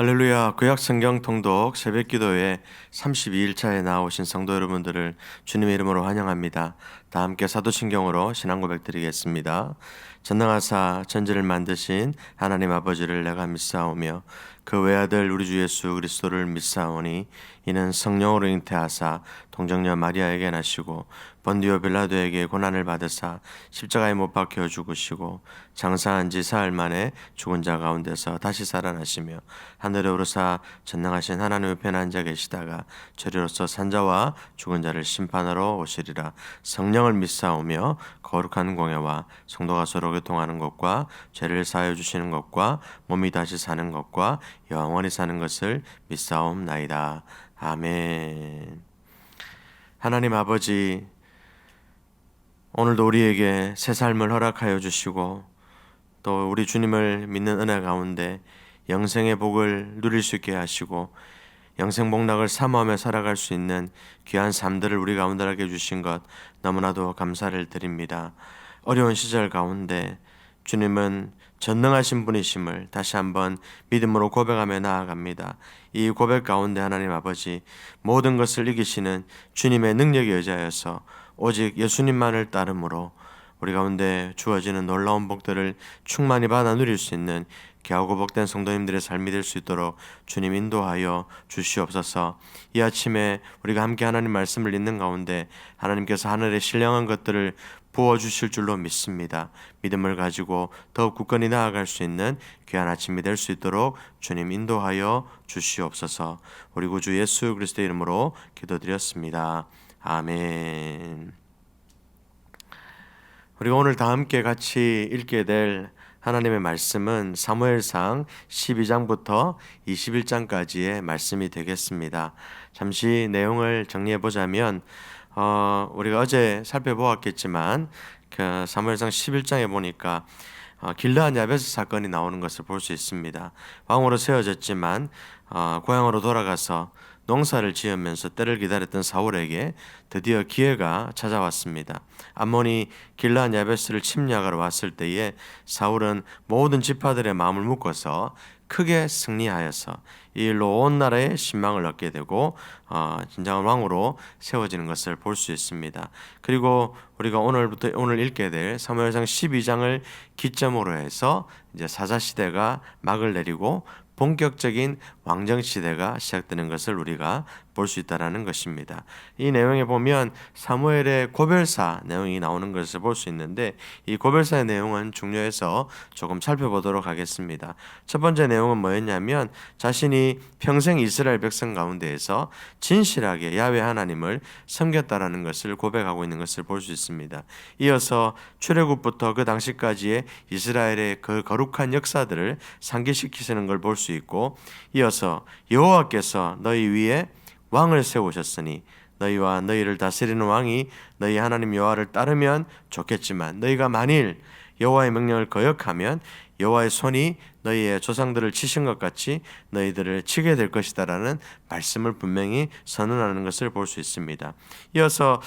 할렐루야. 구약 성경 통독 새벽 기도회 32일차에 나오신 성도 여러분들을 주님의 이름으로 환영합니다. 다 함께 사도신경으로 신앙 고백 드리겠습니다. 전능하사 천지를 만드신 하나님 아버지를 내가 믿사오며 그 외아들 우리 주 예수 그리스도를 믿사오니 이는 성령으로 잉태하사 동정녀 마리아에게 나시고 본디오 빌라도에게 고난을 받으사 십자가에 못 박혀 죽으시고 장사한 지 사흘 만에 죽은 자 가운데서 다시 살아나시며 하늘에 오르사 전능하신 하나님 우편에 앉아 계시다가 저리로서 산자와 죽은 자를 심판하러 오시리라. 성령을 믿사오며 거룩한 공예와 성도가 서로 교통하는 것과 죄를 사하여 주시는 것과 몸이 다시 사는 것과 영원히 사는 것을 믿사옵나이다. 아멘. 하나님 아버지, 오늘도 우리에게 새 삶을 허락하여 주시고 또 우리 주님을 믿는 은혜 가운데 영생의 복을 누릴 수 있게 하시고 영생 복락을 사모하며 살아갈 수 있는 귀한 삶들을 우리 가운데 하게 해주신 것 너무나도 감사를 드립니다. 어려운 시절 가운데 주님은 전능하신 분이심을 다시 한번 믿음으로 고백하며 나아갑니다. 이 고백 가운데 하나님 아버지, 모든 것을 이기시는 주님의 능력에 의지하여서 오직 예수님만을 따름으로 우리 가운데 주어지는 놀라운 복들을 충만히 받아 누릴 수 있는 귀하고 복된 성도님들의 삶이 될 수 있도록 주님 인도하여 주시옵소서. 이 아침에 우리가 함께 하나님 말씀을 읽는 가운데 하나님께서 하늘에 신령한 것들을 부어주실 줄로 믿습니다. 믿음을 가지고 더욱 굳건히 나아갈 수 있는 귀한 아침이 될 수 있도록 주님 인도하여 주시옵소서. 우리 구주 예수 그리스도의 이름으로 기도드렸습니다. 아멘. 우리가 오늘 다 함께 같이 읽게 될 하나님의 말씀은 사무엘상 12장부터 21장까지의 말씀이 되겠습니다. 잠시 내용을 정리해 보자면 우리가 어제 살펴보았겠지만 그 사무엘상 11장에 보니까 길르앗 야베스 사건이 나오는 것을 볼 수 있습니다. 왕으로 세워졌지만 고향으로 돌아가서 농사를 지으면서 때를 기다렸던 사울에게 드디어 기회가 찾아왔습니다. 암몬이 길르앗 야베스를 침략하러 왔을 때에 사울은 모든 지파들의 마음을 묶어서 크게 승리하여서 이 일로 온 나라에 신망을 얻게 되고 진정한 왕으로 세워지는 것을 볼 수 있습니다. 그리고 우리가 오늘 읽게 될 사무엘상 12장을 기점으로 해서 이제 사사 시대가 막을 내리고 본격적인 왕정 시대가 시작되는 것을 우리가 볼 수 있다라는 것입니다. 이 내용에 보면 사무엘의 고별사 내용이 나오는 것을 볼 수 있는데 이 고별사의 내용은 중요해서 조금 살펴보도록 하겠습니다. 첫 번째 내용은 뭐였냐면 자신이 평생 이스라엘 백성 가운데에서 진실하게 야훼 하나님을 섬겼다라는 것을 고백하고 있는 것을 볼 수 있습니다. 이어서 출애굽부터 그 당시까지의 이스라엘의 그 거룩한 역사들을 상기시키시는 걸 볼 수 있고, 이어서 여호와께서 너희 위에 왕을 세우셨으니 너희와 너희를 다스리는 왕이 너희 하나님 여호와를 따르면 좋겠지만 너희가 만일 여호와의 명령을 거역하면 여호와의 손이 너희의 조상들을 치신 것 같이 너희들을 치게 될 것이다라는 말씀을 분명히 선언하는 것을 볼 수 있습니다. 이어서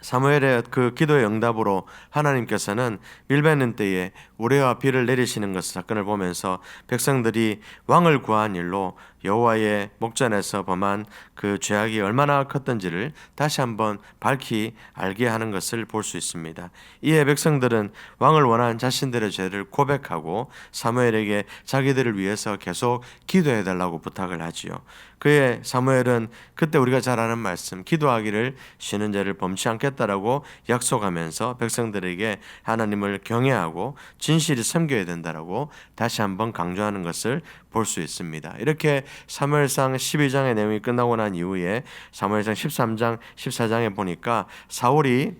사무엘의 그 기도의 응답으로 하나님께서는 밀베는 때에 우레와 비를 내리시는 것 사건을 보면서 백성들이 왕을 구한 일로 여호와의 목전에서 범한 그 죄악이 얼마나 컸던지를 다시 한번 밝히 알게 하는 것을 볼 수 있습니다. 이에 백성들은 왕을 원한 자신들의 죄를 고백하고 사무엘에게 자기들을 위해서 계속 기도해 달라고 부탁을 하지요. 그의 사무엘은 그때 우리가 잘 아는 말씀, 기도하기를 쉬는 죄를 범치 않겠다라고 약속하면서 백성들에게 하나님을 경외하고 진실이 섬겨야 된다라고 다시 한번 강조하는 것을 볼 수 있습니다. 이렇게 사무엘상 12장의 내용이 끝나고 난 이후에 사무엘상 13장, 14장에 보니까 사울이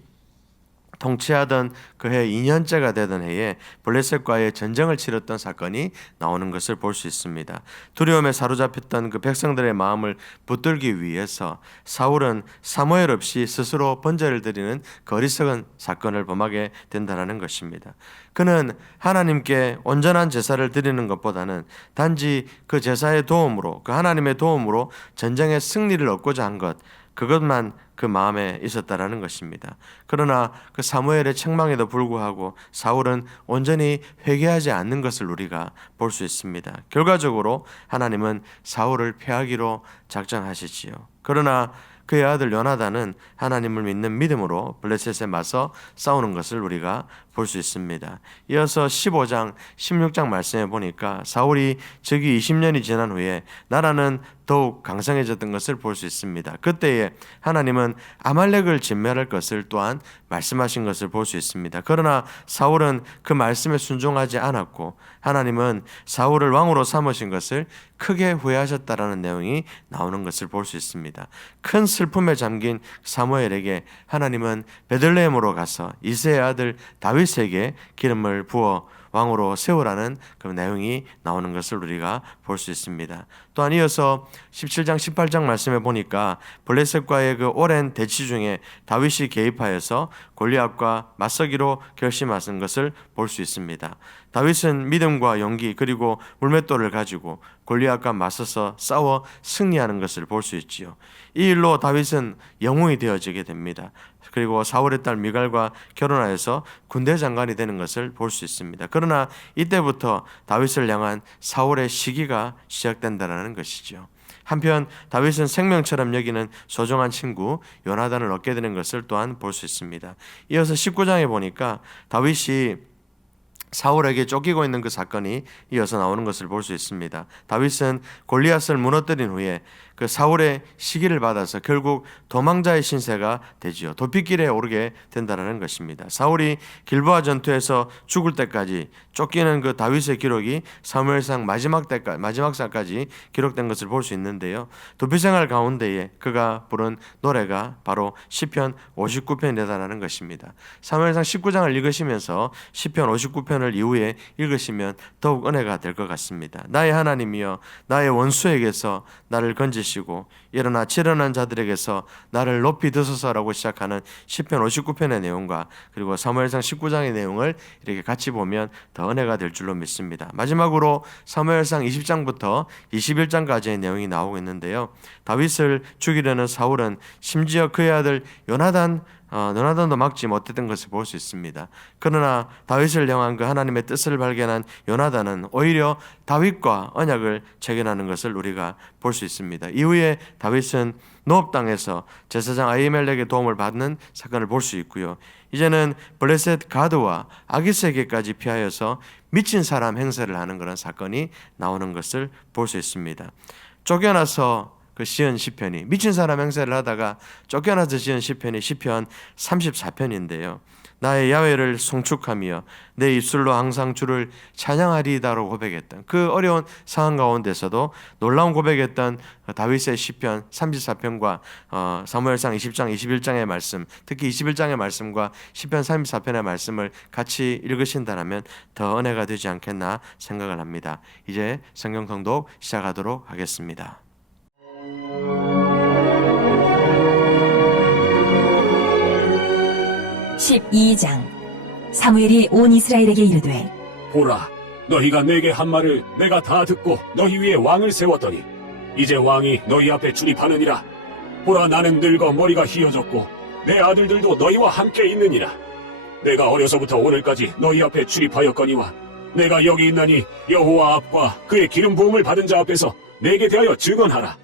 통치하던 그 해 2년째가 되던 해에 블레셋과의 전쟁을 치렀던 사건이 나오는 것을 볼 수 있습니다. 두려움에 사로잡혔던 그 백성들의 마음을 붙들기 위해서 사울은 사무엘 없이 스스로 번제를 드리는 어리석은 사건을 범하게 된다는 것입니다. 그는 하나님께 온전한 제사를 드리는 것보다는 단지 그 제사의 도움으로, 그 하나님의 도움으로 전쟁의 승리를 얻고자 한 것, 그것만 그 마음에 있었다라는 것입니다. 그러나 그 사무엘의 책망에도 불구하고 사울은 온전히 회개하지 않는 것을 우리가 볼 수 있습니다. 결과적으로 하나님은 사울을 패하기로 작정하시지요. 그러나 그의 아들 요나단은 하나님을 믿는 믿음으로 블레셋에 맞서 싸우는 것을 우리가 볼 수 있습니다. 이어서 15장, 16장 말씀에 보니까 사울이 즉위 20년이 지난 후에 나라는 더욱 강성해졌던 것을 볼 수 있습니다. 그때에 하나님은 아말렉을 진멸할 것을 또한 말씀하신 것을 볼 수 있습니다. 그러나 사울은 그 말씀에 순종하지 않았고 하나님은 사울을 왕으로 삼으신 것을 크게 후회하셨다라는 내용이 나오는 것을 볼 수 있습니다. 큰 슬픔에 잠긴 사무엘에게 하나님은 베들레헴으로 가서 이새의 아들 다윗에게 기름을 부어 왕으로 세우라는 그 내용이 나오는 것을 우리가 볼 수 있습니다. 또한 이어서 17장 18장 말씀에 보니까 블레셋과의 그 오랜 대치 중에 다윗이 개입하여서 골리앗과 맞서기로 결심하신 것을 볼 수 있습니다. 다윗은 믿음과 용기 그리고 물맷돌을 가지고 골리앗과 맞서서 싸워 승리하는 것을 볼 수 있지요. 이 일로 다윗은 영웅이 되어지게 됩니다. 그리고 사울의 딸 미갈과 결혼하여서 군대 장관이 되는 것을 볼 수 있습니다. 그러나 이때부터 다윗을 향한 사울의 시기가 시작된다는 것이죠. 한편 다윗은 생명처럼 여기는 소중한 친구 요나단을 얻게 되는 것을 또한 볼 수 있습니다. 이어서 19장에 보니까 다윗이 사울에게 쫓기고 있는 그 사건이 이어서 나오는 것을 볼 수 있습니다. 다윗은 골리앗을 무너뜨린 후에 그 사울의 시기를 받아서 결국 도망자의 신세가 되지요. 도피길에 오르게 된다는 것입니다. 사울이 길보아 전투에서 죽을 때까지 쫓기는 그 다윗의 기록이 사무엘상 마지막상까지 기록된 것을 볼 수 있는데요. 도피 생활 가운데에 그가 부른 노래가 바로 시편 59편이라는 것입니다. 사무엘상 19장을 읽으시면서 시편 59편을 이후에 읽으시면 더욱 은혜가 될 것 같습니다. 나의 하나님이여 나의 원수에게서 나를 건지시고 일어나 치련한 자들에게서 나를 높이 드소서라고 시작하는 시편 59편의 내용과 그리고 사무엘상 19장의 내용을 이렇게 같이 보면 더 은혜가 될 줄로 믿습니다. 마지막으로 사무엘상 20장부터 21장까지의 내용이 나오고 있는데요. 다윗을 죽이려는 사울은 심지어 그의 아들 요나단도 막지 못했던 것을 볼 수 있습니다. 그러나 다윗을 향한 그 하나님의 뜻을 발견한 요나단은 오히려 다윗과 언약을 체결하는 것을 우리가 볼 수 있습니다. 이후에 다윗은 노업 땅에서 제사장 아히멜렉의 도움을 받는 사건을 볼 수 있고요. 이제는 블레셋 가드와 아기스에게까지 피하여서 미친 사람 행세를 하는 그런 사건이 나오는 것을 볼 수 있습니다. 쫓겨나서 그 시편 시편이 미친 사람 행세를 하다가 쫓겨나서 지은 시편이 시편 34편인데요. 나의 야훼를 송축하며 내 입술로 항상 주를 찬양하리이다라고 고백했던 그 어려운 상황 가운데서도 놀라운 고백했던 다윗의 시편 34편과 사무엘상 20장 21장의 말씀, 특히 21장의 말씀과 시편 34편의 말씀을 같이 읽으신다면 더 은혜가 되지 않겠나 생각을 합니다. 이제 성경 통독 시작하도록 하겠습니다. 12장. 사무엘이 온 이스라엘에게 이르되 보라, 너희가 내게 한 말을 내가 다 듣고 너희 위에 왕을 세웠더니 이제 왕이 너희 앞에 출입하느니라. 보라, 나는 늙어 머리가 휘어졌고 내 아들들도 너희와 함께 있느니라. 내가 어려서부터 오늘까지 너희 앞에 출입하였거니와 내가 여기 있나니 여호와 앞과 그의 기름 부음을 받은 자 앞에서 내게 대하여 증언하라.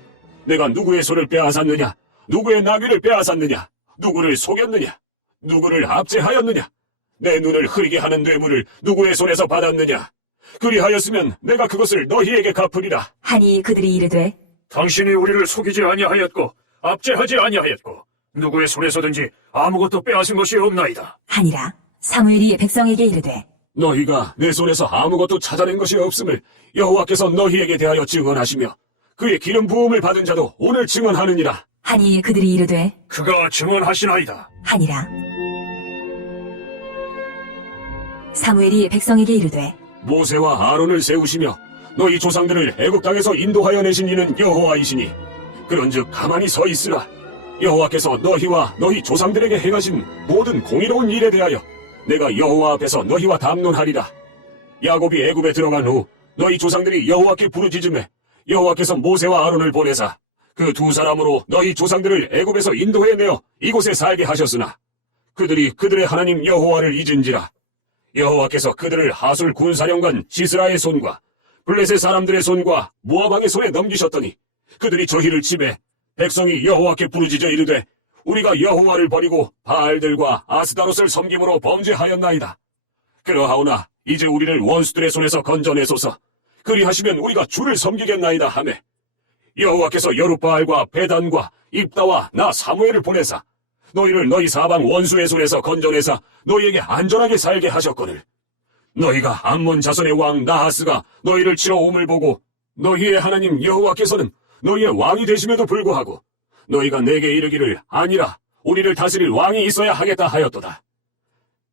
내가 누구의 소를 빼앗았느냐? 누구의 나귀를 빼앗았느냐? 누구를 속였느냐? 누구를 압제하였느냐? 내 눈을 흐리게 하는 뇌물을 누구의 손에서 받았느냐? 그리하였으면 내가 그것을 너희에게 갚으리라. 하니 그들이 이르되 당신이 우리를 속이지 아니하였고 압제하지 아니하였고 누구의 손에서든지 아무것도 빼앗은 것이 없나이다. 하니라. 사무엘이 백성에게 이르되 너희가 내 손에서 아무것도 찾아낸 것이 없음을 여호와께서 너희에게 대하여 증언하시며 그의 기름 부음을 받은 자도 오늘 증언하느니라. 하니 그들이 이르되 그가 증언하시나이다. 하니라. 사무엘이 백성에게 이르되 모세와 아론을 세우시며 너희 조상들을 애굽 땅에서 인도하여 내신 이는 여호와이시니 그런즉 가만히 서 있으라. 여호와께서 너희와 너희 조상들에게 행하신 모든 공의로운 일에 대하여 내가 여호와 앞에서 너희와 담론하리라. 야곱이 애굽에 들어간 후 너희 조상들이 여호와께 부르짖음에 여호와께서 모세와 아론을 보내사 그 두 사람으로 너희 조상들을 애굽에서 인도해내어 이곳에 살게 하셨으나 그들이 그들의 하나님 여호와를 잊은지라. 여호와께서 그들을 하술 군사령관 시스라의 손과 블레셋 사람들의 손과 모압 왕의 손에 넘기셨더니 그들이 저희를 치매 백성이 여호와께 부르짖어 이르되 우리가 여호와를 버리고 바알들과 아스다롯을 섬김으로 범죄하였나이다. 그러하오나 이제 우리를 원수들의 손에서 건져내소서. 그리하시면 우리가 주를 섬기겠나이다 하매 여호와께서 여룻바알과 베단과 입다와 나 사무엘을 보내사 너희를 너희 사방 원수의 손에서 건져내사 너희에게 안전하게 살게 하셨거늘 너희가 암몬 자손의 왕 나하스가 너희를 치러 옴을 보고 너희의 하나님 여호와께서는 너희의 왕이 되심에도 불구하고 너희가 내게 이르기를 아니라 우리를 다스릴 왕이 있어야 하겠다 하였도다.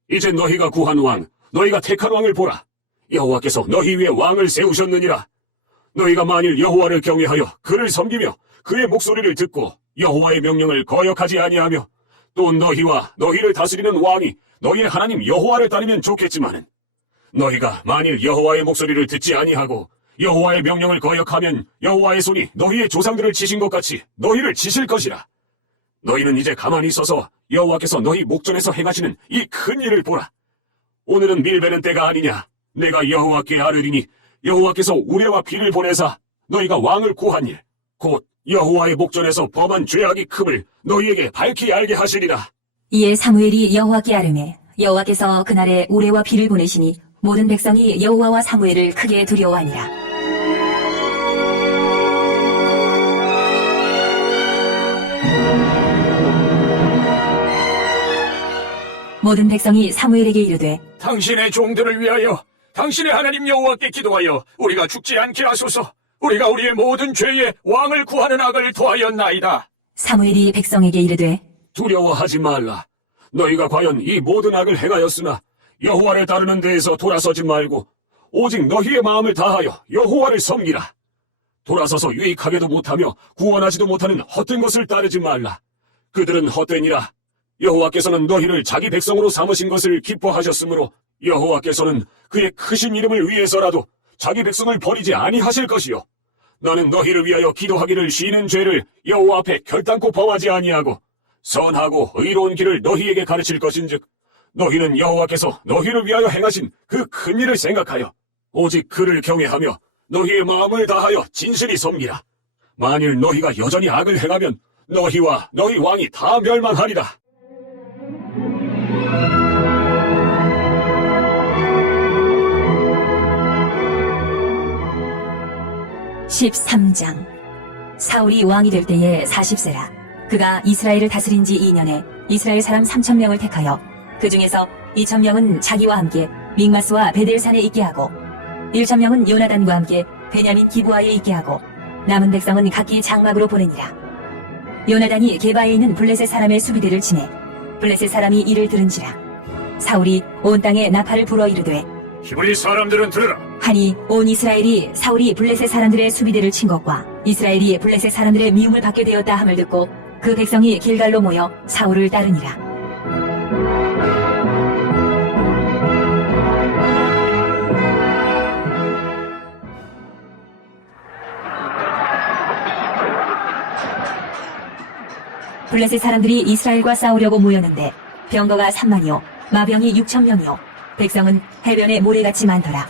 이제 너희가 구한 왕 너희가 택한 왕을 보라. 여호와께서 너희 위에 왕을 세우셨느니라. 너희가 만일 여호와를 경외하여 그를 섬기며 그의 목소리를 듣고 여호와의 명령을 거역하지 아니하며 또 너희와 너희를 다스리는 왕이 너희의 하나님 여호와를 따르면 좋겠지만은 너희가 만일 여호와의 목소리를 듣지 아니하고 여호와의 명령을 거역하면 여호와의 손이 너희의 조상들을 치신 것 같이 너희를 치실 것이라. 너희는 이제 가만히 있어서 여호와께서 너희 목전에서 행하시는 이 큰 일을 보라. 오늘은 밀베는 때가 아니냐. 내가 여호와께 아뢰리니 여호와께서 우레와 비를 보내사 너희가 왕을 구한 일 곧 여호와의 목전에서 범한 죄악이 큼을 너희에게 밝히 알게 하시리라. 이에 사무엘이 여호와께 아뢰매 여호와께서 그날에 우레와 비를 보내시니 모든 백성이 여호와와 사무엘을 크게 두려워하니라. 모든 백성이 사무엘에게 이르되 당신의 종들을 위하여 당신의 하나님 여호와께 기도하여 우리가 죽지 않게 하소서. 우리가 우리의 모든 죄에 왕을 구하는 악을 토하였나이다. 사무엘이 백성에게 이르되 두려워하지 말라. 너희가 과연 이 모든 악을 행하였으나 여호와를 따르는 데에서 돌아서지 말고 오직 너희의 마음을 다하여 여호와를 섬기라. 돌아서서 유익하게도 못하며 구원하지도 못하는 헛된 것을 따르지 말라. 그들은 헛되니라. 여호와께서는 너희를 자기 백성으로 삼으신 것을 기뻐하셨으므로 여호와께서는 그의 크신 이름을 위해서라도 자기 백성을 버리지 아니하실 것이요. 너는 너희를 위하여 기도하기를 쉬는 죄를 여호와 앞에 결단코 범하지 아니하고 선하고 의로운 길을 너희에게 가르칠 것인즉 너희는 여호와께서 너희를 위하여 행하신 그 큰 일을 생각하여 오직 그를 경외하며 너희의 마음을 다하여 진실히 섬기라. 만일 너희가 여전히 악을 행하면 너희와 너희 왕이 다 멸망하리라. 13장. 사울이 왕이 될 때에 40세라. 그가 이스라엘을 다스린 지 2년에 이스라엘 사람 3,000명을 택하여 그 중에서 2,000명은 자기와 함께 믹마스와 베델산에 있게 하고 1,000명은 요나단과 함께 베냐민 기브아에 있게 하고 남은 백성은 각기 장막으로 보내니라. 요나단이 게바에 있는 블레셋 사람의 수비대를 치매 블레셋 사람이 이를 들은지라. 사울이 온 땅에 나팔을 불어 이르되 히브리 사람들은 들으라. 하니 온 이스라엘이 사울이 블레셋 사람들의 수비대를 친 것과 이스라엘이 블레셋 사람들의 미움을 받게 되었다 함을 듣고 그 백성이 길갈로 모여 사울을 따르니라. 블레셋 사람들이 이스라엘과 싸우려고 모였는데 병거가 3만이요 마병이 6,000명이요 백성은 해변에 모래같이 많더라.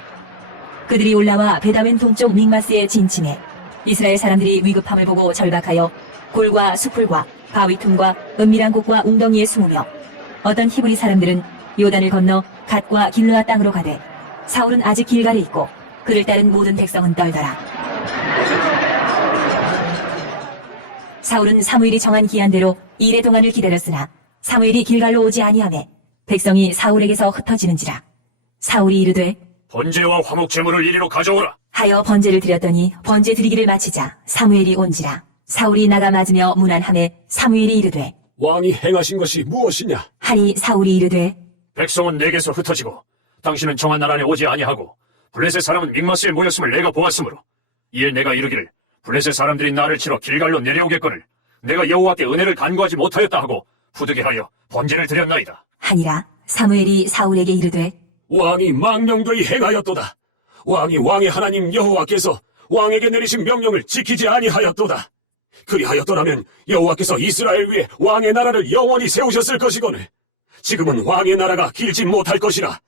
그들이 올라와 베다웬 동쪽 믹마스에 진침해 이스라엘 사람들이 위급함을 보고 절박하여 골과 수풀과 바위 틈과 은밀한 곳과 웅덩이에 숨으며 어떤 히브리 사람들은 요단을 건너 갓과 길르아 땅으로 가되 사울은 아직 길갈에 있고 그를 따른 모든 백성은 떨더라. 사울은 사무엘이 정한 기한대로 일의 동안을 기다렸으나 사무엘이 길갈로 오지 아니하매 백성이 사울에게서 흩어지는지라. 사울이 이르되 번제와 화목 제물을 이리로 가져오라. 하여 번제를 드렸더니 번제 드리기를 마치자 사무엘이 온지라. 사울이 나가 맞으며 문안하매 사무엘이 이르되 왕이 행하신 것이 무엇이냐? 하니 사울이 이르되 백성은 내게서 흩어지고 당신은 정한 날 안에 오지 아니하고 블레셋 사람은 믹마스에 모였음을 내가 보았으므로 이에 내가 이르기를 블레셋 사람들이 나를 치러 길갈로 내려오겠거늘 내가 여호와께 은혜를 간구하지 못하였다 하고 부득이하여 번제를 드렸나이다. 하니라. 사무엘이 사울에게 이르되 왕이 망령되이 행하였도다. 왕이 왕의 하나님 여호와께서 왕에게 내리신 명령을 지키지 아니하였도다. 그리하였더라면 여호와께서 이스라엘 위에 왕의 나라를 영원히 세우셨을 것이거늘 지금은 왕의 나라가 길지 못할 것이라.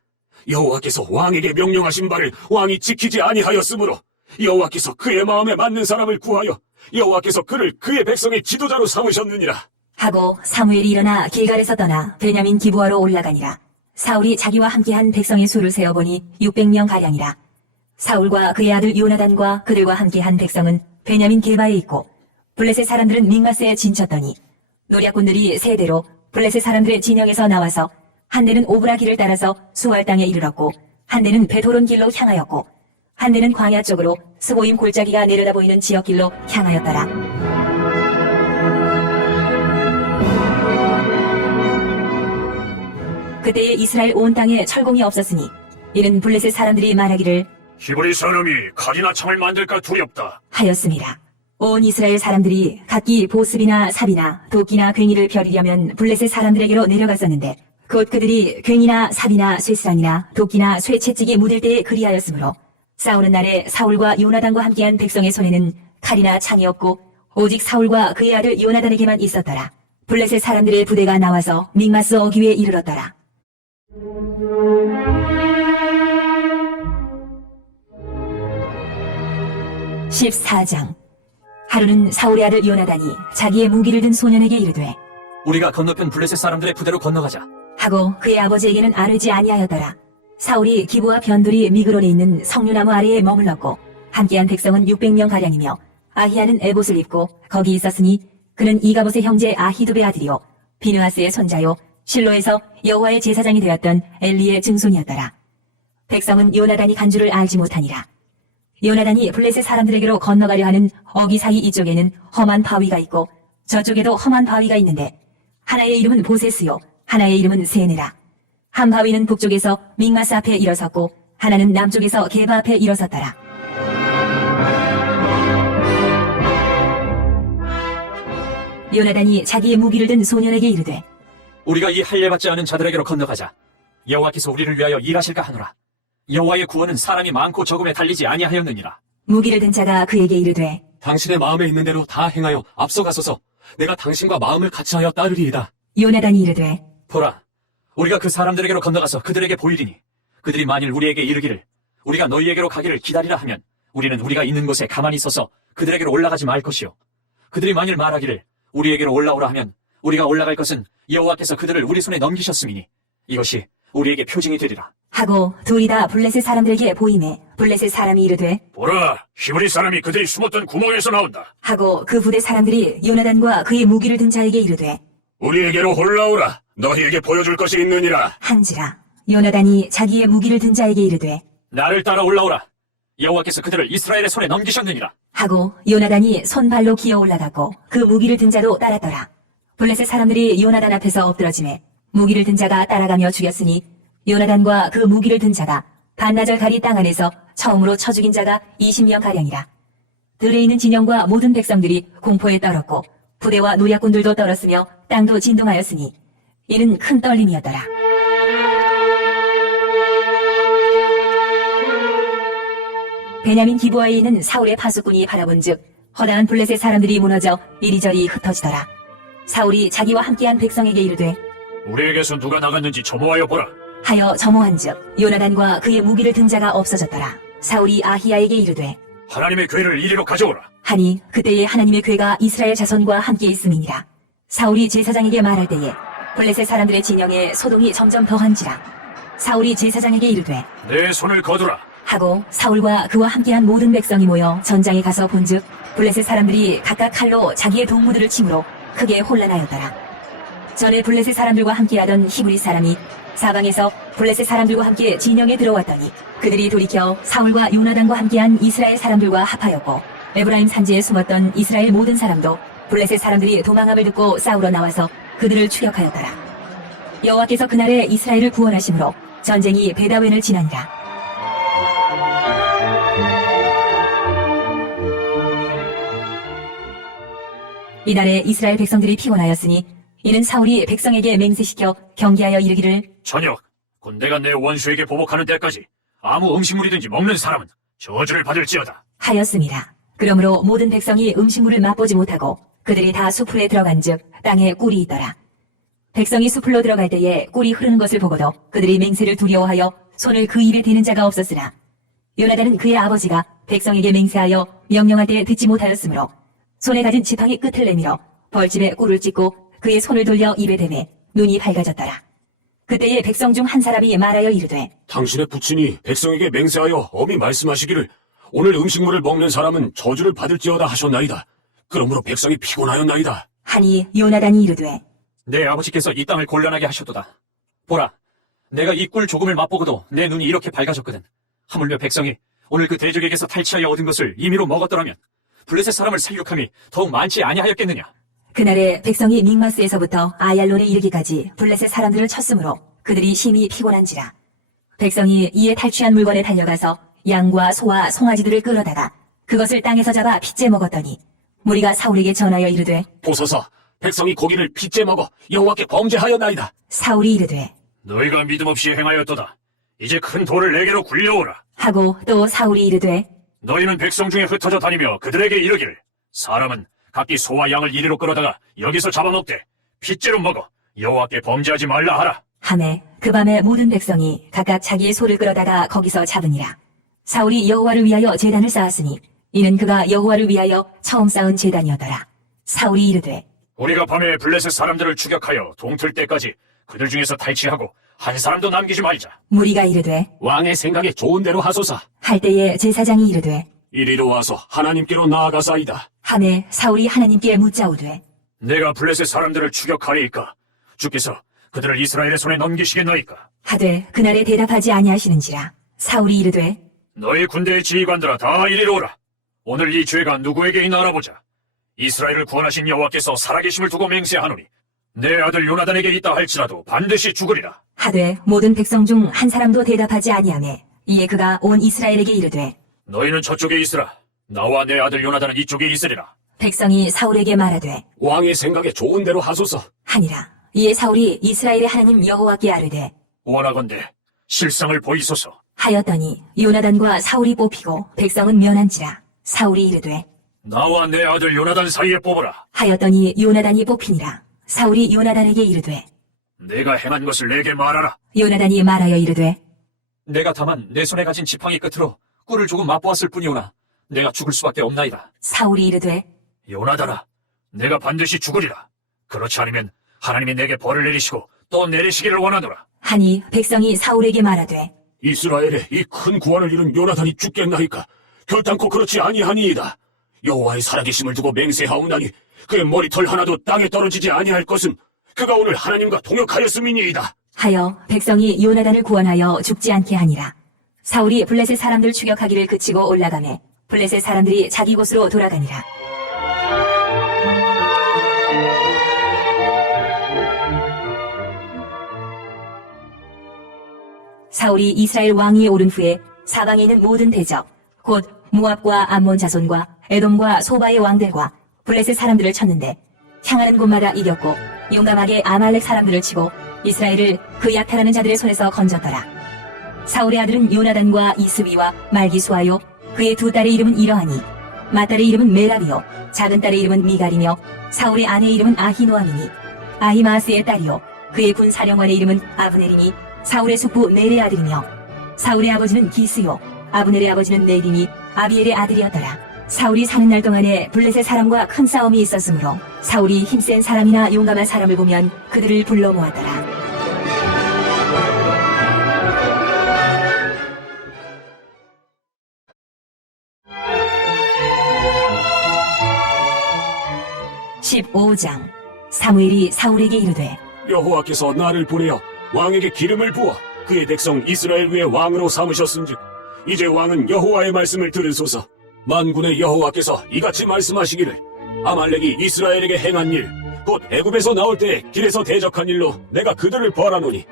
여호와께서 왕에게 명령하신 바를 왕이 지키지 아니하였으므로 여호와께서 그의 마음에 맞는 사람을 구하여 여호와께서 그를 그의 백성의 지도자로 삼으셨느니라. 하고 사무엘이 일어나 길갈에서 떠나 베냐민 기브아로 올라가니라. 사울이 자기와 함께한 백성의 수를 세어보니 600명 가량이라. 사울과 그의 아들 요나단과 그들과 함께한 백성은 베냐민 게바에 있고 블레셋 사람들은 믹마스에 진쳤더니 노략군들이 세 대로 블레셋 사람들의 진영에서 나와서 한 대는 오브라 길을 따라서 수알 땅에 이르렀고 한 대는 베토론 길로 향하였고 한 대는 광야 쪽으로 스보임 골짜기가 내려다 보이는 지역 길로 향하였더라. 그때에 이스라엘 온 땅에 철공이 없었으니 이는 블레셋 사람들이 말하기를 히브리 사람이 칼이나 창을 만들까 두렵다. 하였습니다. 온 이스라엘 사람들이 각기 보습이나 삽이나 도끼나 괭이를 벼리려면 블레셋 사람들에게로 내려갔었는데 곧 그들이 괭이나 삽이나 쇠쌍이나 도끼나 쇠 채찍이 묻을 때에 그리하였으므로 싸우는 날에 사울과 요나단과 함께한 백성의 손에는 칼이나 창이 없고 오직 사울과 그의 아들 요나단에게만 있었더라. 블레셋 사람들의 부대가 나와서 믹마스 어귀에 이르렀더라. (14장) 하루는 사울의 아들 요나단이 자기의 무기를 든 소년에게 이르되 우리가 건너편 블레셋 사람들의 부대로 건너가자. 하고 그의 아버지에게는 아뢰지 아니하였더라. 사울이 기브와 변두리 미그론에 있는 석류나무 아래에 머물렀고 함께한 백성은 600명 가량이며 아히야는 에봇을 입고 거기 있었으니 그는 이가봇의 형제 아히두베 아들이요 비느하스의 손자요 실로에서 여호와의 제사장이 되었던 엘리의 증손이었더라. 백성은 요나단이 간 줄을 알지 못하니라. 요나단이 블레셋 사람들에게로 건너가려 하는 어기 사이 이쪽에는 험한 바위가 있고 저쪽에도 험한 바위가 있는데 하나의 이름은 보세스요 하나의 이름은 세네라. 한 바위는 북쪽에서 믹마스 앞에 일어섰고 하나는 남쪽에서 게바 앞에 일어섰더라. 요나단이 자기의 무기를 든 소년에게 이르되 우리가 이 할례받지 않은 자들에게로 건너가자. 여호와께서 우리를 위하여 일하실까 하노라. 여호와의 구원은 사람이 많고 적음에 달리지 아니하였느니라. 무기를 든 자가 그에게 이르되 당신의 마음에 있는 대로 다 행하여 앞서가소서. 내가 당신과 마음을 같이하여 따르리이다. 요나단이 이르되 보라, 우리가 그 사람들에게로 건너가서 그들에게 보이리니 그들이 만일 우리에게 이르기를 우리가 너희에게로 가기를 기다리라 하면 우리는 우리가 있는 곳에 가만히 있어서 그들에게로 올라가지 말 것이요 그들이 만일 말하기를 우리에게로 올라오라 하면 우리가 올라갈 것은 여호와께서 그들을 우리 손에 넘기셨음이니 이것이 우리에게 표징이 되리라. 하고 둘이 다 블레셋 사람들에게 보이매 블레셋 사람이 이르되 보라, 히브리 사람이 그들이 숨었던 구멍에서 나온다. 하고 그 부대 사람들이 요나단과 그의 무기를 든 자에게 이르되 우리에게로 올라오라. 너희에게 보여줄 것이 있느니라. 한지라. 요나단이 자기의 무기를 든 자에게 이르되 나를 따라 올라오라. 여호와께서 그들을 이스라엘의 손에 넘기셨느니라. 하고 요나단이 손발로 기어 올라갔고 그 무기를 든 자도 따랐더라. 블레셋 사람들이 요나단 앞에서 엎드러지매 무기를 든 자가 따라가며 죽였으니 요나단과 그 무기를 든 자가 반나절 가리 땅 안에서 처음으로 쳐 죽인 자가 20명 가량이라. 들에 있는 진영과 모든 백성들이 공포에 떨었고 부대와 노략군들도 떨었으며 땅도 진동하였으니 이는 큰 떨림이었더라. 베냐민 기브아에 있는 사울의 파수꾼이 바라본즉 허다한 블레셋 사람들이 무너져 이리저리 흩어지더라. 사울이 자기와 함께한 백성에게 이르되 우리에게서 누가 나갔는지 점호하여 보라. 하여 점호한즉 요나단과 그의 무기를 든 자가 없어졌더라. 사울이 아히야에게 이르되 하나님의 괴를 이리로 가져오라. 하니 그때에 하나님의 괴가 이스라엘 자손과 함께 있음이니라. 사울이 제사장에게 말할 때에 블레셋 사람들의 진영에 소동이 점점 더한지라. 사울이 제사장에게 이르되 내 손을 거두라. 하고 사울과 그와 함께한 모든 백성이 모여 전장에 가서 본즉 블레셋 사람들이 각각 칼로 자기의 동무들을 치므로 크게 혼란하였더라. 전에 블레셋 사람들과 함께하던 히브리 사람이 사방에서 블레셋 사람들과 함께 진영에 들어왔더니 그들이 돌이켜 사울과 요나단과 함께한 이스라엘 사람들과 합하였고 에브라임 산지에 숨었던 이스라엘 모든 사람도 블레셋 사람들이 도망함을 듣고 싸우러 나와서 그들을 추격하였더라. 여호와께서 그날에 이스라엘을 구원하심으로 전쟁이 베다웬을 지나니라. 이날에 이스라엘 백성들이 피곤하였으니 이는 사울이 백성에게 맹세시켜 경계하여 이르기를 저녁, 곧 내가 내 원수에게 보복하는 때까지 아무 음식물이든지 먹는 사람은 저주를 받을지어다. 하였습니다. 그러므로 모든 백성이 음식물을 맛보지 못하고 그들이 다 수풀에 들어간즉 땅에 꿀이 있더라. 백성이 수풀로 들어갈 때에 꿀이 흐르는 것을 보고도 그들이 맹세를 두려워하여 손을 그 입에 대는 자가 없었으나 요나단은 그의 아버지가 백성에게 맹세하여 명령할 때 듣지 못하였으므로 손에 가진 지팡이 끝을 내밀어 벌집에 꿀을 찢고 그의 손을 돌려 입에 대매 눈이 밝아졌더라. 그때에 백성 중 한 사람이 말하여 이르되 당신의 부친이 백성에게 맹세하여 엄히 말씀하시기를 오늘 음식물을 먹는 사람은 저주를 받을지어다 하셨나이다. 그러므로 백성이 피곤하였나이다. 하니 요나단이 이르되 내 아버지께서 이 땅을 곤란하게 하셨도다. 보라, 내가 이 꿀 조금을 맛보고도 내 눈이 이렇게 밝아졌거든. 하물며 백성이 오늘 그 대적에게서 탈취하여 얻은 것을 임의로 먹었더라면 블레셋 사람을 살육함이 더욱 많지 아니하였겠느냐. 그날에 백성이 믹마스에서부터 아얄론에 이르기까지 블레셋 사람들을 쳤으므로 그들이 심히 피곤한지라. 백성이 이에 탈취한 물건에 달려가서 양과 소와 송아지들을 끌어다가 그것을 땅에서 잡아 핏째 먹었더니 무리가 사울에게 전하여 이르되 보소서, 백성이 고기를 핏째 먹어 여호와께 범죄하였나이다. 사울이 이르되 너희가 믿음 없이 행하였도다. 이제 큰 돌을 내게로 굴려오라. 하고 또 사울이 이르되 너희는 백성 중에 흩어져 다니며 그들에게 이르기를 사람은 각기 소와 양을 이리로 끌어다가 여기서 잡아먹되 핏째로 먹어 여호와께 범죄하지 말라 하라. 하매 그 밤에 모든 백성이 각각 자기의 소를 끌어다가 거기서 잡으니라. 사울이 여호와를 위하여 제단을 쌓았으니 이는 그가 여호와를 위하여 처음 쌓은 제단이었더라. 사울이 이르되 우리가 밤에 블레셋 사람들을 추격하여 동틀 때까지 그들 중에서 탈취하고 한 사람도 남기지 말자. 무리가 이르되 왕의 생각에 좋은 대로 하소서. 할 때에 제사장이 이르되 이리로 와서 하나님께로 나아가사이다. 하매 사울이 하나님께 묻자오되 내가 블레셋 사람들을 추격하리이까 주께서 그들을 이스라엘의 손에 넘기시겠나이까. 하되 그날에 대답하지 아니하시는지라. 사울이 이르되 너희 군대의 지휘관들아 다 이리로 오라. 오늘 이 죄가 누구에게 있나 알아보자. 이스라엘을 구원하신 여호와께서 살아계심을 두고 맹세하노니 내 아들 요나단에게 있다 할지라도 반드시 죽으리라. 하되 모든 백성 중 한 사람도 대답하지 아니하매 이에 그가 온 이스라엘에게 이르되 너희는 저쪽에 있으라. 나와 내 아들 요나단은 이쪽에 있으리라. 백성이 사울에게 말하되 왕의 생각에 좋은 대로 하소서. 하니라. 이에 사울이 이스라엘의 하나님 여호와께 아뢰되 원하건대 실상을 보이소서. 하였더니 요나단과 사울이 뽑히고 백성은 면한지라. 사울이 이르되 나와 내 아들 요나단 사이에 뽑으라. 하였더니 요나단이 뽑히니라. 사울이 요나단에게 이르되 내가 행한 것을 내게 말하라. 요나단이 말하여 이르되 내가 다만 내 손에 가진 지팡이 끝으로 꿀을 조금 맛보았을 뿐이오나 내가 죽을 수밖에 없나이다. 사울이 이르되 요나단아, 내가 반드시 죽으리라. 그렇지 않으면 하나님이 내게 벌을 내리시고 또 내리시기를 원하노라. 하니 백성이 사울에게 말하되 이스라엘에 이 큰 구원을 이룬 요나단이 죽겠나이까. 결단코 그렇지 아니하니이다. 여호와의 살아계심을 두고 맹세하오나니 그의 머리털 하나도 땅에 떨어지지 아니할 것은 그가 오늘 하나님과 동역하였음이니이다. 하여 백성이 요나단을 구원하여 죽지 않게 하니라. 사울이 블레셋 사람들 추격하기를 그치고 올라가매 블레셋 사람들이 자기 곳으로 돌아가니라. 사울이 이스라엘 왕위에 오른 후에 사방에 있는 모든 대적 곧 모압과 암몬 자손과 에돔과 소바의 왕들과 블레셋 사람들을 쳤는데 향하는 곳마다 이겼고 용감하게 아말렉 사람들을 치고 이스라엘을 그 약탈하는 자들의 손에서 건졌더라. 사울의 아들은 요나단과 이스위와 말기수하요 그의 두 딸의 이름은 이러하니 맏딸의 이름은 메라비요 작은 딸의 이름은 미갈이며 사울의 아내의 이름은 아히노아미니 아히마아스의 딸이요 그의 군 사령관의 이름은 아브넬이니 사울의 숙부 넬의 아들이며 사울의 아버지는 기스요 아브넬의 아버지는 네림이 아비엘의 아들이었더라. 사울이 사는 날 동안에 블레셋 사람과 큰 싸움이 있었으므로 사울이 힘센 사람이나 용감한 사람을 보면 그들을 불러 모았더라. (15장) 사무엘이 사울에게 이르되 여호와께서 나를 보내어 왕에게 기름을 부어 그의 백성 이스라엘 위에 왕으로 삼으셨은즉 이제 왕은 여호와의 말씀을 들으소서. 만군의 여호와께서 이같이 말씀하시기를 아말렉이 이스라엘에게 행한 일 곧 애굽에서 나올 때 길에서 대적한 일로 내가 그들을 벌하노니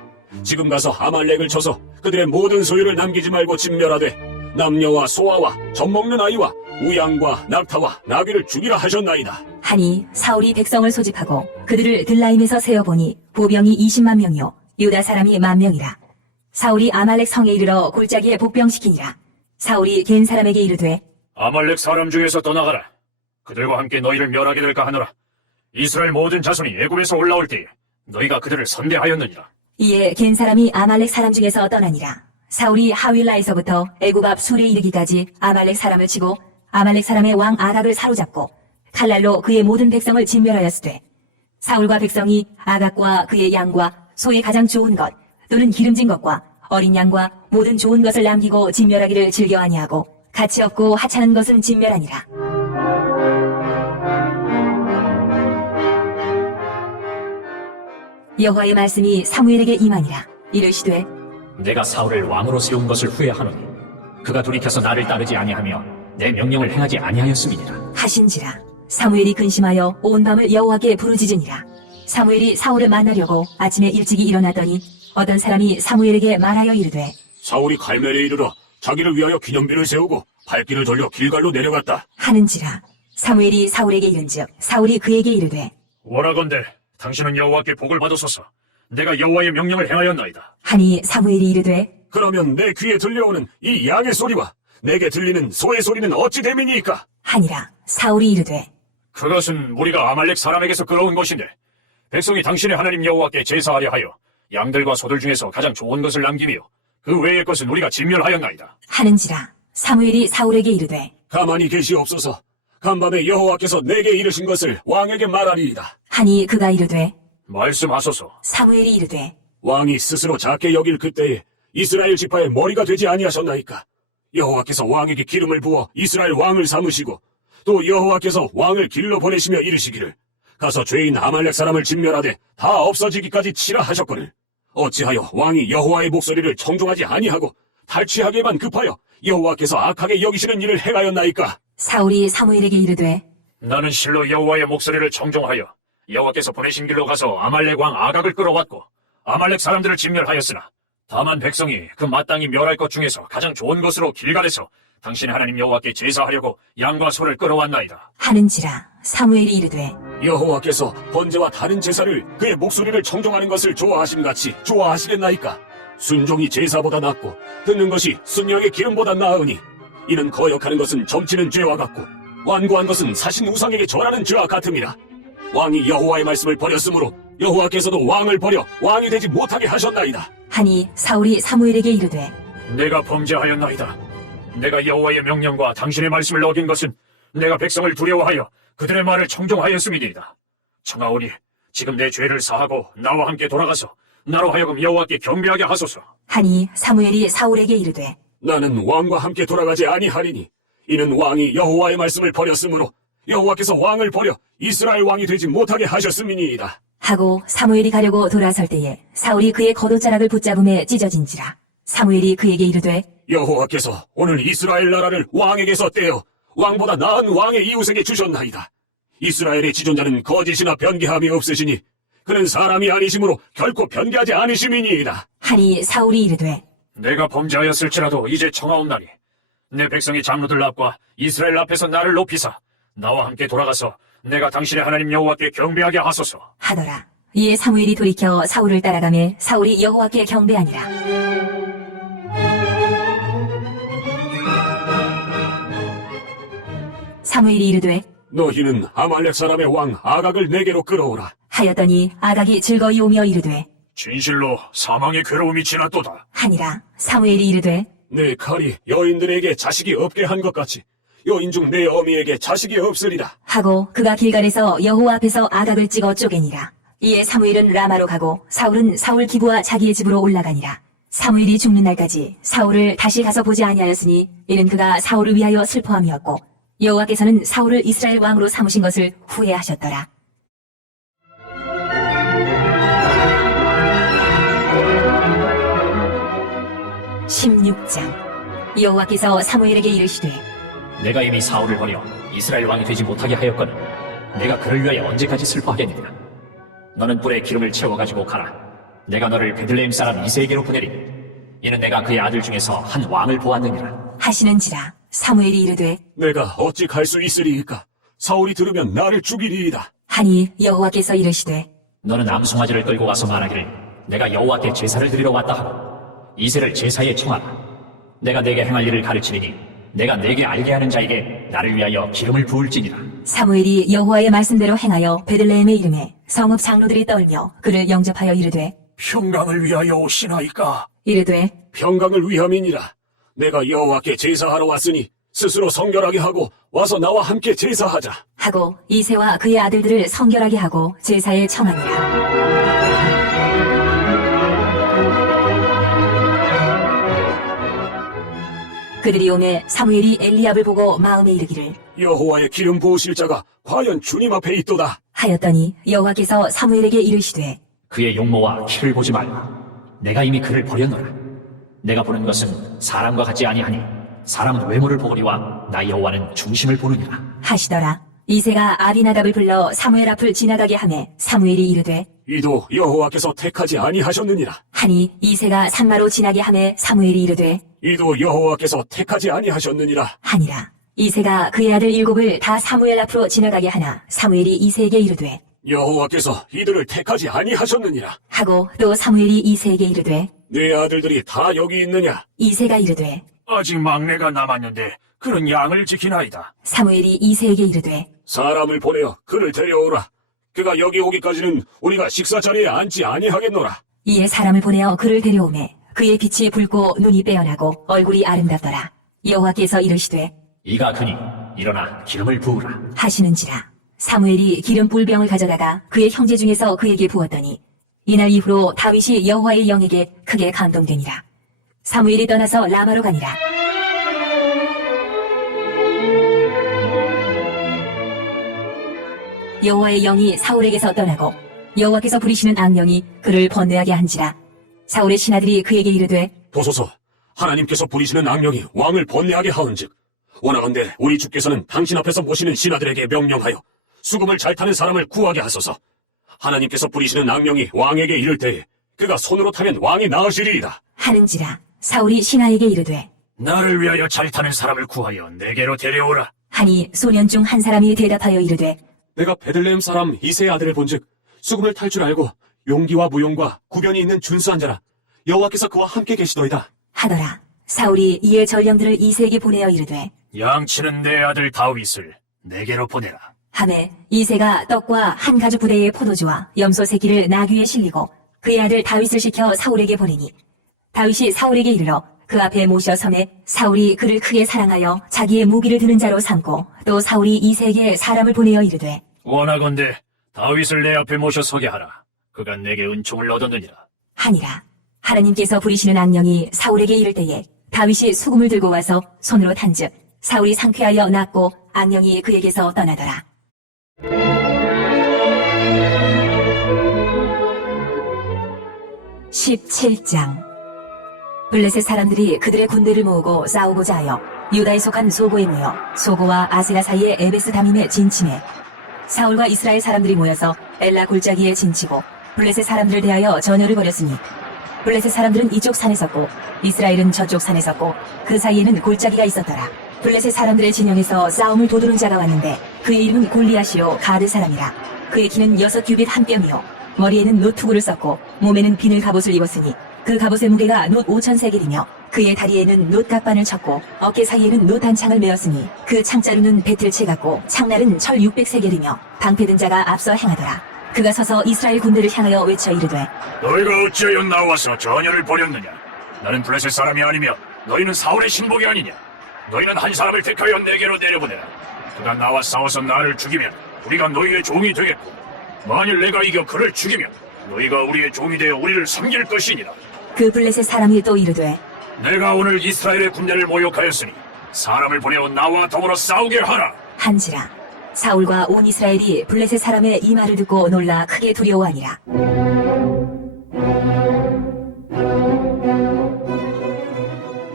지금 가서 아말렉을 쳐서 그들의 모든 소유를 남기지 말고 진멸하되 남녀와 소아와 젖먹는 아이와 우양과 낙타와 나귀를 죽이라 하셨나이다. 하니 사울이 백성을 소집하고 그들을 들라임에서 세어보니 보병이 20만 명이요 유다 사람이 10,000명이라. 사울이 아말렉 성에 이르러 골짜기에 복병시키니라. 사울이 겐 사람에게 이르되 아말렉 사람 중에서 떠나가라. 그들과 함께 너희를 멸하게 될까 하노라. 이스라엘 모든 자손이 애굽에서 올라올 때에 너희가 그들을 선대하였느니라. 이에 겐 사람이 아말렉 사람 중에서 떠나니라. 사울이 하윌라에서부터 애굽 앞 술에 이르기까지 아말렉 사람을 치고 아말렉 사람의 왕 아각을 사로잡고 칼날로 그의 모든 백성을 진멸하였으되 사울과 백성이 아각과 그의 양과 소의 가장 좋은 것 또는 기름진 것과 어린 양과 모든 좋은 것을 남기고 진멸하기를 즐겨 아니하고 가치 없고 하찮은 것은 진멸하니라. 여호와의 말씀이 사무엘에게 임하니라. 이르시되 내가 사울을 왕으로 세운 것을 후회하노니 그가 돌이켜서 나를 따르지 아니하며 내 명령을 행하지 아니하였음이니라. 하신지라. 사무엘이 근심하여 온 밤을 여호와께 부르짖으니라. 사무엘이 사울을 만나려고 아침에 일찍이 일어났더니 어떤 사람이 사무엘에게 말하여 이르되 사울이 갈멜에 이르러 자기를 위하여 기념비를 세우고 발길을 돌려 길갈로 내려갔다. 하는지라. 사무엘이 사울에게 이른즉 사울이 그에게 이르되 원하건대 당신은 여호와께 복을 받으소서. 내가 여호와의 명령을 행하였나이다. 하니 사무엘이 이르되 그러면 내 귀에 들려오는 이 양의 소리와 내게 들리는 소의 소리는 어찌 됨이니까? 하니라. 사울이 이르되 그것은 우리가 아말렉 사람에게서 끌어온 것인데 백성이 당신의 하나님 여호와께 제사하려 하여 양들과 소들 중에서 가장 좋은 것을 남기며 그 외의 것은 우리가 진멸하였나이다. 하는지라. 사무엘이 사울에게 이르되 가만히 계시옵소서. 간밤에 여호와께서 내게 이르신 것을 왕에게 말하리이다. 하니 그가 이르되 말씀하소서. 사무엘이 이르되 왕이 스스로 작게 여길 그때에 이스라엘 지파의 머리가 되지 아니하셨나이까? 여호와께서 왕에게 기름을 부어 이스라엘 왕을 삼으시고 또 여호와께서 왕을 길러 보내시며 이르시기를 가서 죄인 아말렉 사람을 진멸하되 다 없어지기까지 치라 하셨거늘 어찌하여 왕이 여호와의 목소리를 청종하지 아니하고 탈취하기에만 급하여 여호와께서 악하게 여기시는 일을 행하였나이까? 사울이 사무엘에게 이르되 나는 실로 여호와의 목소리를 청종하여 여호와께서 보내신 길로 가서 아말렉 왕 아각을 끌어왔고 아말렉 사람들을 진멸하였으나 다만 백성이 그 마땅히 멸할 것 중에서 가장 좋은 것으로 길갈에서 당신의 하나님 여호와께 제사하려고 양과 소를 끌어왔나이다. 하는지라. 사무엘이 이르되 여호와께서 번제와 다른 제사를 그의 목소리를 청종하는 것을 좋아하심같이 좋아하시겠나이까? 순종이 제사보다 낫고 듣는 것이 순양의 기름보다 나으니 이는 거역하는 것은 점치는 죄와 같고 완고한 것은 사신 우상에게 절하는 죄와 같음이라. 왕이 여호와의 말씀을 버렸으므로 여호와께서도 왕을 버려 왕이 되지 못하게 하셨나이다. 하니 사울이 사무엘에게 이르되 내가 범죄하였나이다. 내가 여호와의 명령과 당신의 말씀을 어긴 것은 내가 백성을 두려워하여 그들의 말을 청종하였음이니이다. 청하오니 지금 내 죄를 사하고 나와 함께 돌아가서 나로 하여금 여호와께 경배하게 하소서. 하니 사무엘이 사울에게 이르되 나는 왕과 함께 돌아가지 아니하리니 이는 왕이 여호와의 말씀을 버렸으므로 여호와께서 왕을 버려 이스라엘 왕이 되지 못하게 하셨음이니이다. 하고 사무엘이 가려고 돌아설 때에 사울이 그의 겉옷자락을 붙잡음에 찢어진지라. 사무엘이 그에게 이르되 여호와께서 오늘 이스라엘 나라를 왕에게서 떼어 왕보다 나은 왕의 이웃에게 주셨나이다. 이스라엘의 지존자는 거짓이나 변개함이 없으시니 그는 사람이 아니심으로 결코 변개하지 않으심이니이다. 하니 사울이 이르되 내가 범죄하였을지라도 이제 청하옵나니 내 백성의 장로들 앞과 이스라엘 앞에서 나를 높이사 나와 함께 돌아가서 내가 당신의 하나님 여호와께 경배하게 하소서. 하더라. 이에 사무엘이 돌이켜 사울을 따라가매 사울이 여호와께 경배하니라. 사무엘이 이르되 너희는 아말렉 사람의 왕 아각을 내게로 끌어오라. 하였더니 아각이 즐거이 오며 이르되 진실로 사망의 괴로움이 지났도다. 하니라. 사무엘이 이르되 내 칼이 여인들에게 자식이 없게 한 것 같이 여인 중 내 어미에게 자식이 없으리라. 하고 그가 길갈에서 여호와 앞에서 아각을 찍어 쪼개니라. 이에 사무엘은 라마로 가고 사울은 사울 기부와 자기의 집으로 올라가니라. 사무엘이 죽는 날까지 사울을 다시 가서 보지 아니하였으니 이는 그가 사울을 위하여 슬퍼함이었고 여호와께서는 사울을 이스라엘 왕으로 삼으신 것을 후회하셨더라. 여호와께서 사무엘에게 이르시되 내가 이미 사울을 버려 이스라엘 왕이 되지 못하게 하였거늘 내가 그를 위하여 언제까지 슬퍼하겠느냐. 너는 뿔에 기름을 채워가지고 가라. 내가 너를 베들레헴 사람 이새에게로 보내리니 이는 내가 그의 아들 중에서 한 왕을 보았느니라. 하시는지라. 사무엘이 이르되 내가 어찌 갈 수 있으리이까? 사울이 들으면 나를 죽이리이다. 하니 여호와께서 이르시되 너는 암송아지를 끌고 와서 말하기를 내가 여호와께 제사를 드리러 왔다 하고 이새를 제사에 청하라. 내가 내게 행할 일을 가르치리니 내가 내게 알게 하는 자에게 나를 위하여 기름을 부을지니라. 사무엘이 여호와의 말씀대로 행하여 베들레헴의 이름에 성읍 장로들이 떨며 그를 영접하여 이르되 평강을 위하여 오시나이까? 이르되 평강을 위함이니라. 내가 여호와께 제사하러 왔으니 스스로 성결하게 하고 와서 나와 함께 제사하자. 하고 이새와 그의 아들들을 성결하게 하고 제사에 청하니라. 그들이 오매 사무엘이 엘리압을 보고 마음에 이르기를 여호와의 기름 부으실 자가 과연 주님 앞에 있도다. 하였더니 여호와께서 사무엘에게 이르시되 그의 용모와 키를 보지 말라. 내가 이미 그를 버렸노라. 내가 보는 것은 사람과 같지 아니하니 사람은 외모를 보거니와 나 여호와는 중심을 보느니라. 하시더라. 이새가 아비나답을 불러 사무엘 앞을 지나가게 하매 사무엘이 이르되 이도 여호와께서 택하지 아니하셨느니라. 하니 이새가 산마로 지나게 하매 사무엘이 이르되 이도 여호와께서 택하지 아니하셨느니라. 하니라. 이새가 그의 아들 7을 다 사무엘 앞으로 지나가게 하나 사무엘이 이새에게 이르되 여호와께서 이들을 택하지 아니하셨느니라. 하고 또 사무엘이 이새에게 이르되 내 아들들이 다 여기 있느냐? 이새가 이르되 아직 막내가 남았는데 그는 양을 지키나이다. 사무엘이 이새에게 이르되 사람을 보내어 그를 데려오라. 그가 여기 오기까지는 우리가 식사 자리에 앉지 아니하겠노라. 이에 사람을 보내어 그를 데려오매 그의 빛이 붉고 눈이 빼어나고 얼굴이 아름답더라. 여호와께서 이르시되 이가 그니 일어나 기름을 부으라. 하시는지라. 사무엘이 기름 뿔병을 가져다가 그의 형제 중에서 그에게 부었더니 이날 이후로 다윗이 여호와의 영에게 크게 감동되니라. 사무엘이 떠나서 라마로 가니라. 여호와의 영이 사울에게서 떠나고 여호와께서 부리시는 악령이 그를 번뇌하게 한지라. 사울의 신하들이 그에게 이르되 보소서, 하나님께서 부리시는 악령이 왕을 번뇌하게 하은즉 원하건대 우리 주께서는 당신 앞에서 모시는 신하들에게 명령하여 수금을 잘 타는 사람을 구하게 하소서. 하나님께서 부리시는 악령이 왕에게 이를 때에 그가 손으로 타면 왕이 나으시리이다. 하는지라. 사울이 신하에게 이르되 나를 위하여 잘 타는 사람을 구하여 내게로 데려오라. 하니 소년 중 한 사람이 대답하여 이르되 내가 베들레헴 사람 이새의 아들을 본즉 수금을 탈 줄 알고 용기와 무용과 구변이 있는 준수한 자라. 여호와께서 그와 함께 계시더이다. 하더라. 사울이 이에 전령들을 이새에게 보내어 이르되 양치는 내 아들 다윗을 내게로 보내라. 하매 이새가 떡과 한 가죽 부대의 포도주와 염소 새끼를 나귀에 실리고 그의 아들 다윗을 시켜 사울에게 보내니 다윗이 사울에게 이르러 그 앞에 모셔 섬에 사울이 그를 크게 사랑하여 자기의 무기를 드는 자로 삼고 또 사울이 이새에게 사람을 보내어 이르되 원하건대 다윗을 내 앞에 모셔 서게 하라. 그가 내게 은총을 얻었느니라. 하니라. 하나님께서 부리시는 악령이 사울에게 이를 때에 다윗이 수금을 들고 와서 손으로 탄즉 사울이 상쾌하여 낫고 악령이 그에게서 떠나더라. (17장) 블레셋 사람들이 그들의 군대를 모으고 싸우고자 하여 유다에 속한 소고에 모여 소고와 아세가 사이의 에베스 다밈에 진침해 사울과 이스라엘 사람들이 모여서 엘라 골짜기에 진치고 블레셋 사람들을 대하여 전열을 벌였으니 블레셋 사람들은 이쪽 산에 섰고 이스라엘은 저쪽 산에 섰고 그 사이에는 골짜기가 있었더라. 블레셋 사람들의 진영에서 싸움을 도두는 자가 왔는데 그의 이름은 골리앗이요 가드 사람이라. 그의 키는 6규빗 한 뼘이요 머리에는 놋 투구를 썼고 몸에는 비늘 갑옷을 입었으니 그 갑옷의 무게가 놋 5,000세겔이며 그의 다리에는 놋 갑반을 쳤고 어깨 사이에는 놋 단창을 메었으니 그 창자루는 배틀채 같고 창날은 철 600세겔이며 방패든 자가 앞서 행하더라. 그가 서서 이스라엘 군대를 향하여 외쳐 이르되 너희가 어찌하여 나와서 전열을 벌였느냐? 나는 블레셋 사람이 아니며 너희는 사울의 신복이 아니냐? 너희는 한 사람을 택하여 내게로 내려보내라. 그가 나와 싸워서 나를 죽이면 우리가 너희의 종이 되겠고 만일 내가 이겨 그를 죽이면 너희가 우리의 종이 되어 우리를 섬길 것이니라. 그 블레셋 사람이 또 이르되 내가 오늘 이스라엘의 군대를 모욕하였으니 사람을 보내어 나와 더불어 싸우게 하라. 한지라. 사울과 온 이스라엘이 블레셋 사람의 이 말을 듣고 놀라 크게 두려워하니라.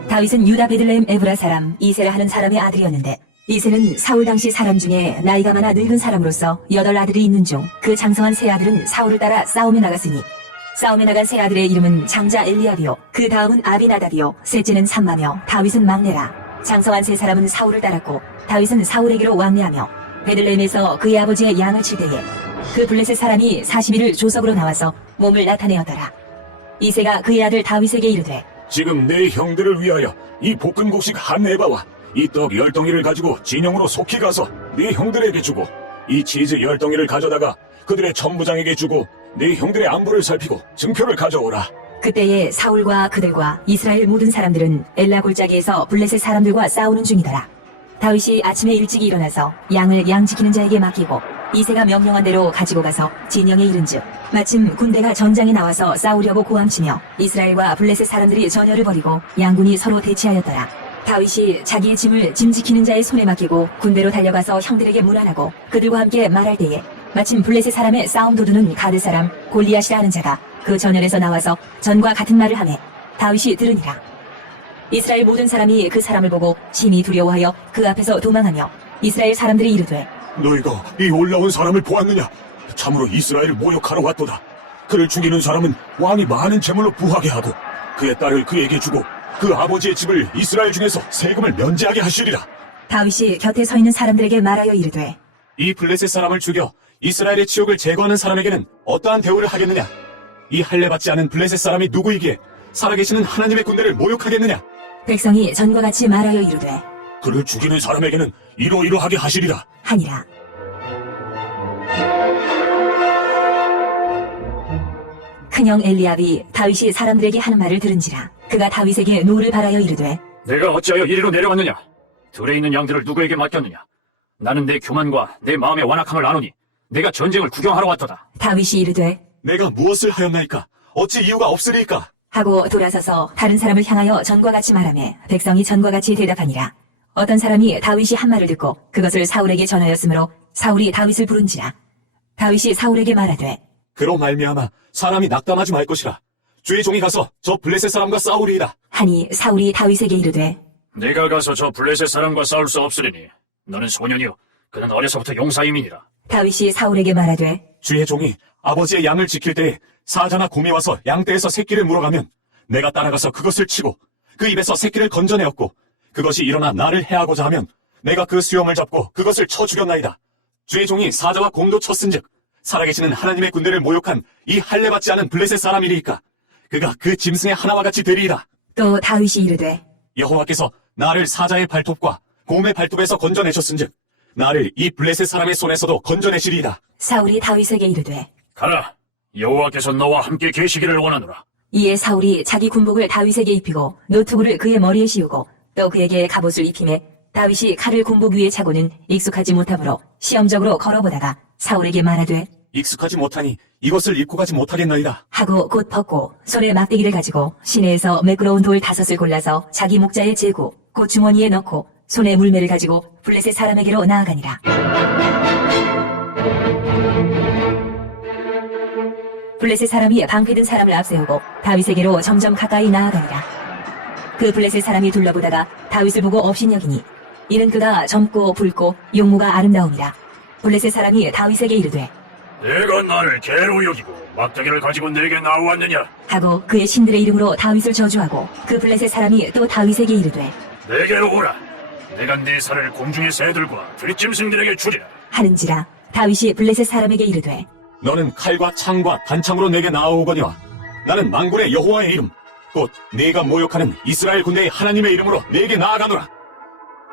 다윗은 유다 베들레헴 에브라 사람 이새라 하는 사람의 아들이었는데 이새는 사울 당시 사람 중에 나이가 많아 늙은 사람으로서 8 아들이 있는 중 그 장성한 세 아들은 사울을 따라 싸움에 나갔으니 싸움에 나간 세 아들의 이름은 장자 엘리압이요 그 다음은 아비나답이요 셋째는 삼마며 다윗은 막내라. 장성한 세 사람은 사울을 따랐고 다윗은 사울에게로 왕래하며 베들레헴에서 그의 아버지의 양을 칠 때에 그 블레셋 사람이 40일을 조석으로 나와서 몸을 나타내었더라. 이새가 그의 아들 다윗에게 이르되 지금 내 형들을 위하여 이 볶은 곡식 한 에바와 이 떡 10덩이를 가지고 진영으로 속히 가서 네 형들에게 주고 이 치즈 10덩이를 가져다가 그들의 천부장에게 주고 네 형들의 안부를 살피고 증표를 가져오라. 그때에 사울과 그들과 이스라엘 모든 사람들은 엘라 골짜기에서 블레셋 사람들과 싸우는 중이더라. 다윗이 아침에 일찍이 일어나서 양을 양 지키는 자에게 맡기고 이새가 명령한 대로 가지고 가서 진영에 이른즉 마침 군대가 전장에 나와서 싸우려고 고함치며 이스라엘과 블레셋 사람들이 전열을 벌이고 양군이 서로 대치하였더라. 다윗이 자기의 짐을 짐 지키는 자의 손에 맡기고 군대로 달려가서 형들에게 문안하고 그들과 함께 말할 때에 마침 블레셋 사람의 싸움 도두는 가드 사람 골리앗이라 하는 자가 그 전열에서 나와서 전과 같은 말을 하매 다윗이 들으니라. 이스라엘 모든 사람이 그 사람을 보고 심히 두려워하여 그 앞에서 도망하며 이스라엘 사람들이 이르되 너희가 이 올라온 사람을 보았느냐? 참으로 이스라엘을 모욕하러 왔도다. 그를 죽이는 사람은 왕이 많은 재물로 부하게 하고 그의 딸을 그에게 주고 그 아버지의 집을 이스라엘 중에서 세금을 면제하게 하시리라. 다윗이 곁에 서 있는 사람들에게 말하여 이르되 이 블레셋 사람을 죽여 이스라엘의 치욕을 제거하는 사람에게는 어떠한 대우를 하겠느냐? 이 할례 받지 않은 블레셋 사람이 누구이기에 살아계시는 하나님의 군대를 모욕하겠느냐? 백성이 전과 같이 말하여 이르되 그를 죽이는 사람에게는 이러이러하게 하시리라. 하니라. 큰형 엘리압이 다윗이 사람들에게 하는 말을 들은지라 그가 다윗에게 노를 바라여 이르되 내가 어찌하여 이리로 내려왔느냐? 들에 있는 양들을 누구에게 맡겼느냐? 나는 내 교만과 내 마음의 완악함을 아노니 내가 전쟁을 구경하러 왔도다. 다윗이 이르되 내가 무엇을 하였나이까? 어찌 이유가 없으리이까? 하고 돌아서서 다른 사람을 향하여 전과 같이 말하매 백성이 전과 같이 대답하니라. 어떤 사람이 다윗이 한 말을 듣고 그것을 사울에게 전하였으므로 사울이 다윗을 부른지라. 다윗이 사울에게 말하되 그로 말미암아 사람이 낙담하지 말 것이라. 주의 종이 가서 저 블레셋 사람과 싸우리이다. 하니 사울이 다윗에게 이르되 내가 가서 저 블레셋 사람과 싸울 수 없으리니 너는 소년이요 그는 어려서부터 용사임이니라. 다윗이 사울에게 말하되 주의 종이 아버지의 양을 지킬 때에 사자나 곰이 와서 양떼에서 새끼를 물어가면 내가 따라가서 그것을 치고 그 입에서 새끼를 건져내었고 그것이 일어나 나를 해하고자 하면 내가 그 수염을 잡고 그것을 쳐 죽였나이다. 주의 종이 사자와 곰도 쳤은즉 살아계시는 하나님의 군대를 모욕한 이 할례 받지 않은 블레셋 사람이리이까 그가 그 짐승의 하나와 같이 되리이다. 또 다윗이 이르되 여호와께서 나를 사자의 발톱과 곰의 발톱에서 건져내셨은즉 나를 이 블레셋 사람의 손에서도 건져내시리이다. 사울이 다윗에게 이르되 가라. 여호와께서 너와 함께 계시기를 원하노라. 이에 사울이 자기 군복을 다윗에게 입히고 노투구를 그의 머리에 씌우고 또 그에게 갑옷을 입히매 다윗이 칼을 군복 위에 차고는 익숙하지 못하므로 시험적으로 걸어보다가 사울에게 말하되 익숙하지 못하니 이것을 입고 가지 못하겠나이다. 하고 곧 벗고 손에 막대기를 가지고 시내에서 매끄러운 돌 5을 골라서 자기 목자에 재고 곧 주머니에 넣고 손에 물매를 가지고 블레셋 사람에게로 나아가니라. 블레셋 사람이 방패든 사람을 앞세우고 다윗에게로 점점 가까이 나아가니라. 그 블레셋 사람이 둘러보다가 다윗을 보고 업신여기니 이는 그가 젊고 붉고 용모가 아름다움이라. 블레셋 사람이 다윗에게 이르되 내가 나를 개로 여기고 막대기를 가지고 내게 나왔느냐? 하고 그의 신들의 이름으로 다윗을 저주하고 그 블레셋 사람이 또 다윗에게 이르되 내게로 오라. 내가 네 살을 공중의 새들과 들짐승들에게 주리라. 하는지라. 다윗이 블레셋 사람에게 이르되 너는 칼과 창과 단창으로 내게 나아오거니와 나는 만군의 여호와의 이름 곧 네가 모욕하는 이스라엘 군대의 하나님의 이름으로 내게 나아가노라.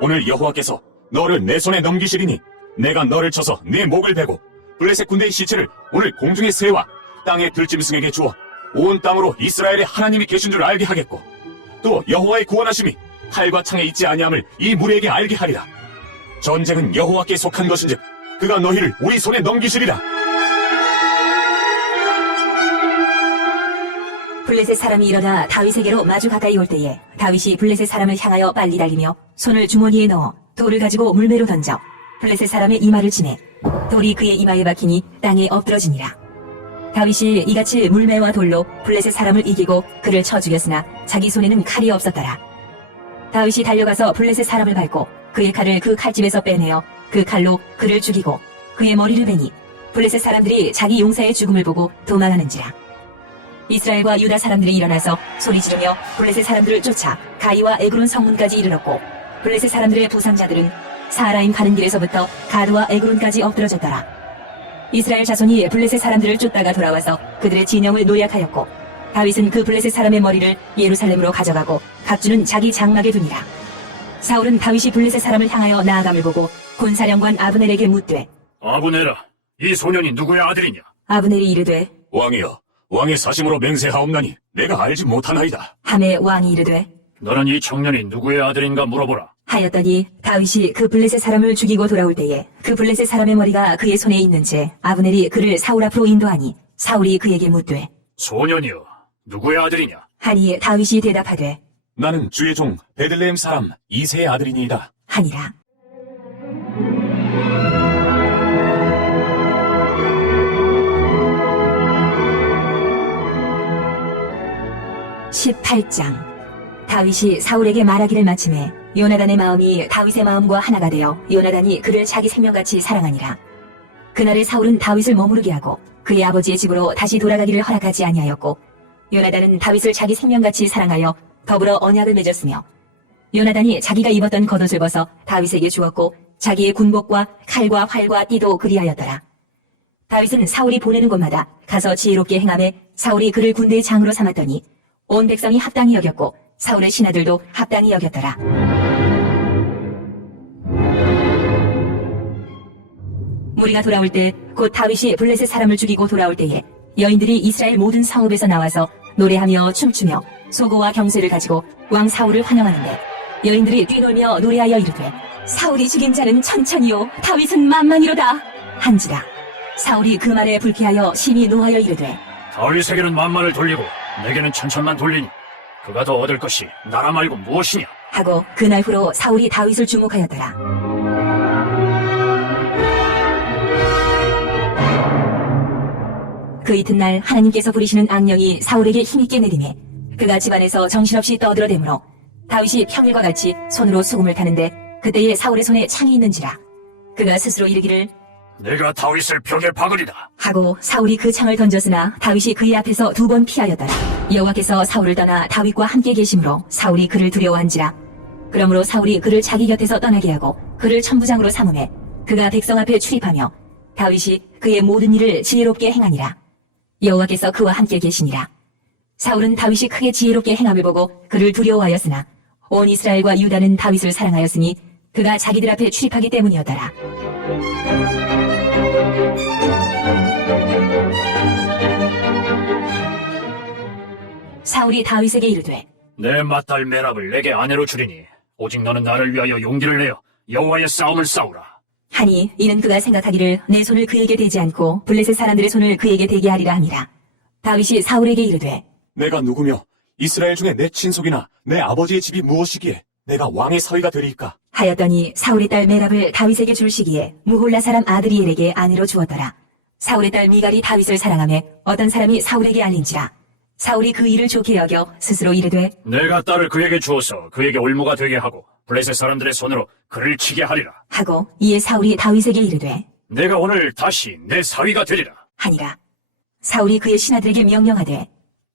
오늘 여호와께서 너를 내 손에 넘기시리니 내가 너를 쳐서 네 목을 베고 블레셋 군대의 시체를 오늘 공중의 새와 땅의 들짐승에게 주어 온 땅으로 이스라엘의 하나님이 계신 줄 알게 하겠고 또 여호와의 구원하심이 칼과 창에 있지 아니함을 이 무리에게 알게 하리라. 전쟁은 여호와께 속한 것인즉 그가 너희를 우리 손에 넘기시리라. 블레셋 사람이 일어나 다윗에게로 마주 가까이 올 때에 다윗이 블레셋 사람을 향하여 빨리 달리며 손을 주머니에 넣어 돌을 가지고 물매로 던져 블레셋 사람의 이마를 치매 돌이 그의 이마에 박히니 땅에 엎드러지니라. 다윗이 이같이 물매와 돌로 블레셋 사람을 이기고 그를 쳐 죽였으나 자기 손에는 칼이 없었더라. 다윗이 달려가서 블레셋 사람을 밟고 그의 칼을 그 칼집에서 빼내어 그 칼로 그를 죽이고 그의 머리를 베니 블레셋 사람들이 자기 용사의 죽음을 보고 도망하는지라. 이스라엘과 유다 사람들이 일어나서 소리 지르며 블레셋 사람들을 쫓아 가이와 에그론 성문까지 이르렀고 블레셋 사람들의 부상자들은 사라임 가는 길에서부터 가드와 에그론까지 엎드러졌더라. 이스라엘 자손이 블레셋 사람들을 쫓다가 돌아와서 그들의 진영을 노략하였고 다윗은 그 블레셋 사람의 머리를 예루살렘으로 가져가고 각주는 자기 장막에 두니라. 사울은 다윗이 블레셋 사람을 향하여 나아감을 보고 군사령관 아브넬에게 묻되 아브네라, 이 소년이 누구의 아들이냐? 아브넬이 이르되 왕이여, 왕의 사심으로 맹세하옵나니 내가 알지 못하나이다. 하매 왕이 이르되 너는 이 청년이 누구의 아들인가 물어보라. 하였더니 다윗이 그 블레셋 사람을 죽이고 돌아올 때에 그 블레셋 사람의 머리가 그의 손에 있는 채 아브넬이 그를 사울 앞으로 인도하니 사울이 그에게 묻되 소년이여, 누구의 아들이냐? 하니 다윗이 대답하되 나는 주의 종 베들레헴 사람 이새의 아들이니이다. 하니라. (18장) 다윗이 사울에게 말하기를 마침에 요나단의 마음이 다윗의 마음과 하나가 되어 요나단이 그를 자기 생명같이 사랑하니라. 그날에 사울은 다윗을 머무르게 하고 그의 아버지의 집으로 다시 돌아가기를 허락하지 아니하였고 요나단은 다윗을 자기 생명같이 사랑하여 더불어 언약을 맺었으며 요나단이 자기가 입었던 겉옷을 벗어 다윗에게 주었고 자기의 군복과 칼과 활과 띠도 그리하였더라. 다윗은 사울이 보내는 곳마다 가서 지혜롭게 행하매 사울이 그를 군대의 장으로 삼았더니 온 백성이 합당히 여겼고 사울의 신하들도 합당히 여겼더라. 무리가 돌아올 때 곧 다윗이 블레셋 사람을 죽이고 돌아올 때에 여인들이 이스라엘 모든 성읍에서 나와서 노래하며 춤추며 소고와 경쇠를 가지고 왕 사울을 환영하는데 여인들이 뛰놀며 노래하여 이르되 사울이 죽인 자는 천천히요 다윗은 만만이로다 한지라. 사울이 그 말에 불쾌하여 심히 노하여 이르되 다윗에게는 만만을 돌리고 내게는 천천만 돌리니 그가 더 얻을 것이 나라 말고 무엇이냐? 하고 그날 후로 사울이 다윗을 주목하였더라. 그 이튿날 하나님께서 부리시는 악령이 사울에게 힘있게 내리매 그가 집안에서 정신없이 떠들어대므로 다윗이 평일과 같이 손으로 수금을 타는데 그때에 사울의 손에 창이 있는지라. 그가 스스로 이르기를 내가 다윗을 벽에 박으리다. 하고 사울이 그 창을 던졌으나 다윗이 그의 앞에서 2번 피하였더라. 여호와께서 사울을 떠나 다윗과 함께 계심으로 사울이 그를 두려워한지라. 그러므로 사울이 그를 자기 곁에서 떠나게 하고 그를 천부장으로 삼음해 그가 백성 앞에 출입하며 다윗이 그의 모든 일을 지혜롭게 행하니라. 여호와께서 그와 함께 계시니라. 사울은 다윗이 크게 지혜롭게 행함을 보고 그를 두려워하였으나 온 이스라엘과 유다는 다윗을 사랑하였으니 그가 자기들 앞에 출입하기 때문이었더라. 사울이 다윗에게 이르되 내 맏딸 메랍을 내게 아내로 주리니 오직 너는 나를 위하여 용기를 내어 여호와의 싸움을 싸우라. 하니 이는 그가 생각하기를 내 손을 그에게 대지 않고 블레셋 사람들의 손을 그에게 대게 하리라 함이라. 다윗이 사울에게 이르되 내가 누구며 이스라엘 중에 내 친속이나 내 아버지의 집이 무엇이기에 내가 왕의 사위가 되리이까? 하였더니 사울의 딸 메랍을 다윗에게 줄 시기에 무홀라 사람 아드리엘에게 아내로 주었더라. 사울의 딸 미갈이 다윗을 사랑하며 어떤 사람이 사울에게 알린지라. 사울이 그 일을 좋게 여겨 스스로 이르되 내가 딸을 그에게 주어서 그에게 올무가 되게 하고 블레셋 사람들의 손으로 그를 치게 하리라. 하고 이에 사울이 다윗에게 이르되 내가 오늘 다시 내 사위가 되리라. 하니라. 사울이 그의 신하들에게 명령하되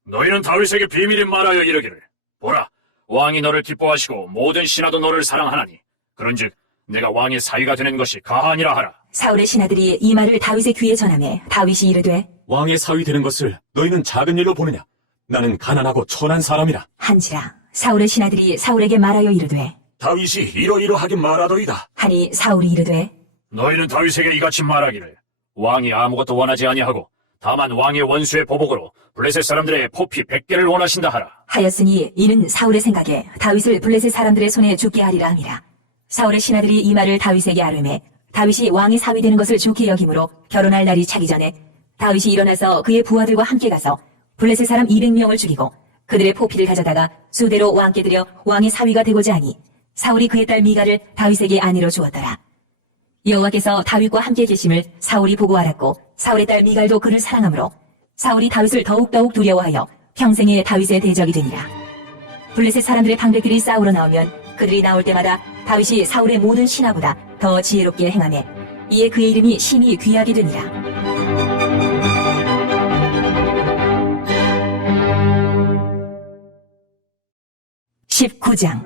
너희는 다윗에게 비밀히 말하여 이르기를 보라, 왕이 너를 기뻐하시고 모든 신하도 너를 사랑하나니 그런즉 내가 왕의 사위가 되는 것이 가하니라 하라. 사울의 신하들이 이 말을 다윗의 귀에 전하매 다윗이 이르되 왕의 사위 되는 것을 너희는 작은 일로 보느냐? 나는 가난하고 천한 사람이라. 한지라. 사울의 신하들이 사울에게 말하여 이르되 다윗이 이러이러하게 말하더이다. 하니 사울이 이르되 너희는 다윗에게 이같이 말하기를 왕이 아무것도 원하지 아니하고 다만 왕의 원수의 보복으로 블레셋 사람들의 포피 100개를 원하신다 하라. 하였으니 이는 사울의 생각에 다윗을 블레셋 사람들의 손에 죽게 하리라 함이라. 사울의 신하들이 이 말을 다윗에게 아뢰매 다윗이 왕의 사위 되는 것을 좋게 여김으로 결혼할 날이 차기 전에 다윗이 일어나서 그의 부하들과 함께 가서 블레셋 사람 200명을 죽이고 그들의 포피를 가져다가 수대로 왕께 드려 왕의 사위가 되고자 하니 사울이 그의 딸 미갈을 다윗에게 아내로 주었더라. 여호와께서 다윗과 함께 계심을 사울이 보고 알았고 사울의 딸 미갈도 그를 사랑하므로 사울이 다윗을 더욱더욱 두려워하여 평생에 다윗의 대적이 되니라. 블레셋 사람들의 방백들이 싸우러 나오면 그들이 나올 때마다 다윗이 사울의 모든 신하보다 더 지혜롭게 행하며 이에 그의 이름이 심히 귀하게 되니라. (19장)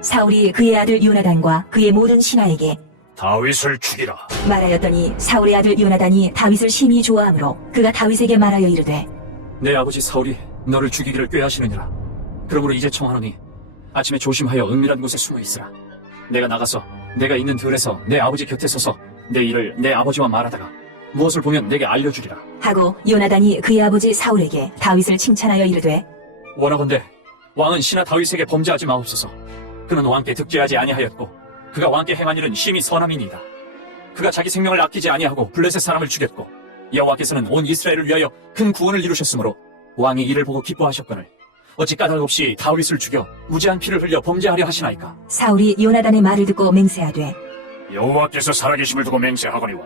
사울이 그의 아들 요나단과 그의 모든 신하에게 다윗을 죽이라. 말하였더니 사울의 아들 요나단이 다윗을 심히 좋아하므로 그가 다윗에게 말하여 이르되 내 아버지 사울이 너를 죽이기를 꾀하시느니라. 그러므로 이제 청하노니 아침에 조심하여 은밀한 곳에 숨어 있으라. 내가 나가서 내가 있는 들에서 내 아버지 곁에 서서 내 일을 내 아버지와 말하다가 무엇을 보면 내게 알려주리라. 하고 요나단이 그의 아버지 사울에게 다윗을 칭찬하여 이르되 원하건대 왕은 신하 다윗에게 범죄하지 마옵소서. 그는 왕께 득죄하지 아니하였고 그가 왕께 행한 일은 심히 선함이니이다. 그가 자기 생명을 아끼지 아니하고 블레셋 사람을 죽였고 여호와께서는 온 이스라엘을 위하여 큰 구원을 이루셨으므로 왕이 이를 보고 기뻐하셨거늘 어찌 까닭 없이 다윗을 죽여 무죄한 피를 흘려 범죄하려 하시나이까. 사울이 요나단의 말을 듣고 맹세하되 여호와께서 살아계심을 두고 맹세하거니와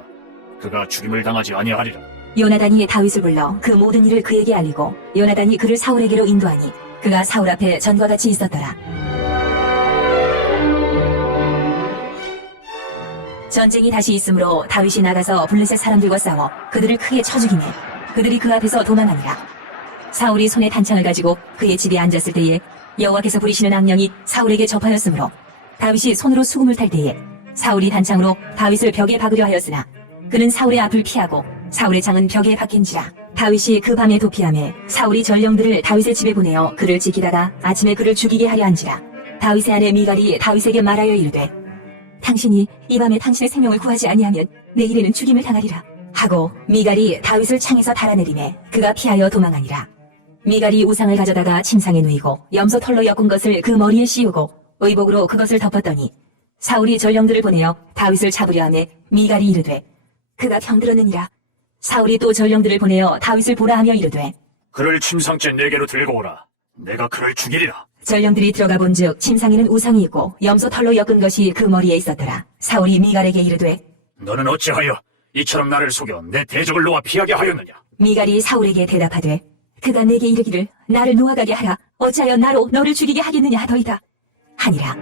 그가 죽임을 당하지 아니하리라. 요나단이 다윗을 불러 그 모든 일을 그에게 알리고 요나단이 그를 사울에게로 인도하니 그가 사울 앞에 전과 같이 있었더라. 전쟁이 다시 있으므로 다윗이 나가서 블레셋 사람들과 싸워 그들을 크게 쳐 죽이매 그들이 그 앞에서 도망하니라. 사울이 손에 단창을 가지고 그의 집에 앉았을 때에 여호와께서 부리시는 악령이 사울에게 접하였으므로 다윗이 손으로 수금을 탈 때에 사울이 단창으로 다윗을 벽에 박으려 하였으나 그는 사울의 앞을 피하고 사울의 창은 벽에 박힌지라. 다윗이 그 밤에 도피하매 사울이 전령들을 다윗의 집에 보내어 그를 지키다가 아침에 그를 죽이게 하려 한지라. 다윗의 아내 미갈이 다윗에게 말하여 이르되 당신이 이 밤에 당신의 생명을 구하지 아니하면 내일에는 죽임을 당하리라 하고 미갈이 다윗을 창에서 달아내리매 그가 피하여 도망하니라. 미갈이 우상을 가져다가 침상에 누이고 염소 털로 엮은 것을 그 머리에 씌우고 의복으로 그것을 덮었더니 사울이 전령들을 보내어 다윗을 잡으려 하매 미갈이 이르되 그가 병들었느니라. 사울이 또 전령들을 보내어 다윗을 보라 하며 이르되 그를 침상째 내게로 들고 오라. 내가 그를 죽이리라. 전령들이 들어가 본즉 침상에는 우상이 있고 염소 털로 엮은 것이 그 머리에 있었더라. 사울이 미갈에게 이르되 너는 어찌하여 이처럼 나를 속여 내 대적을 놓아 피하게 하였느냐? 미갈이 사울에게 대답하되 그가 내게 이르기를 나를 놓아가게 하라. 어찌하여 나로 너를 죽이게 하겠느냐 하더이다 하니라.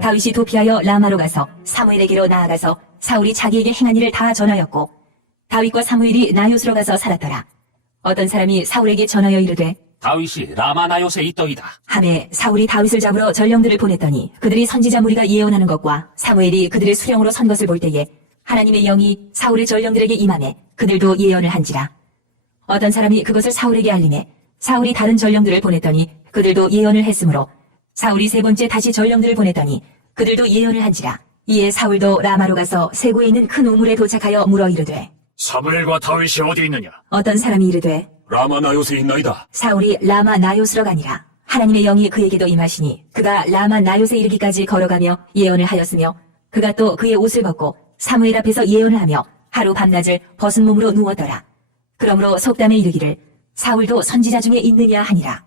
다윗이 도피하여 라마로 가서 사무엘에게로 나아가서 사울이 자기에게 행한 일을 다 전하였고 다윗과 사무엘이 나요스로 가서 살았더라. 어떤 사람이 사울에게 전하여 이르되 다윗이 라마나요스에 있더이다. 하매 사울이 다윗을 잡으러 전령들을 보냈더니 그들이 선지자 무리가 예언하는 것과 사무엘이 그들의 수령으로 선 것을 볼 때에 하나님의 영이 사울의 전령들에게 임하매 그들도 예언을 한지라. 어떤 사람이 그것을 사울에게 알리매 사울이 다른 전령들을 보냈더니 그들도 예언을 했으므로 사울이 세 번째 다시 전령들을 보냈더니 그들도 예언을 한지라. 이에 사울도 라마로 가서 세구에 있는 큰 우물에 도착하여 물어 이르되 사무엘과 다윗이 어디 있느냐? 어떤 사람이 이르되 라마나요스에 있나이다. 사울이 라마 나요스로 가니라. 하나님의 영이 그에게도 임하시니 그가 라마 나요스에 이르기까지 걸어가며 예언을 하였으며 그가 또 그의 옷을 벗고 사무엘 앞에서 예언을 하며 하루 밤낮을 벗은 몸으로 누웠더라. 그러므로 속담에 이르기를 사울도 선지자 중에 있느냐 하니라.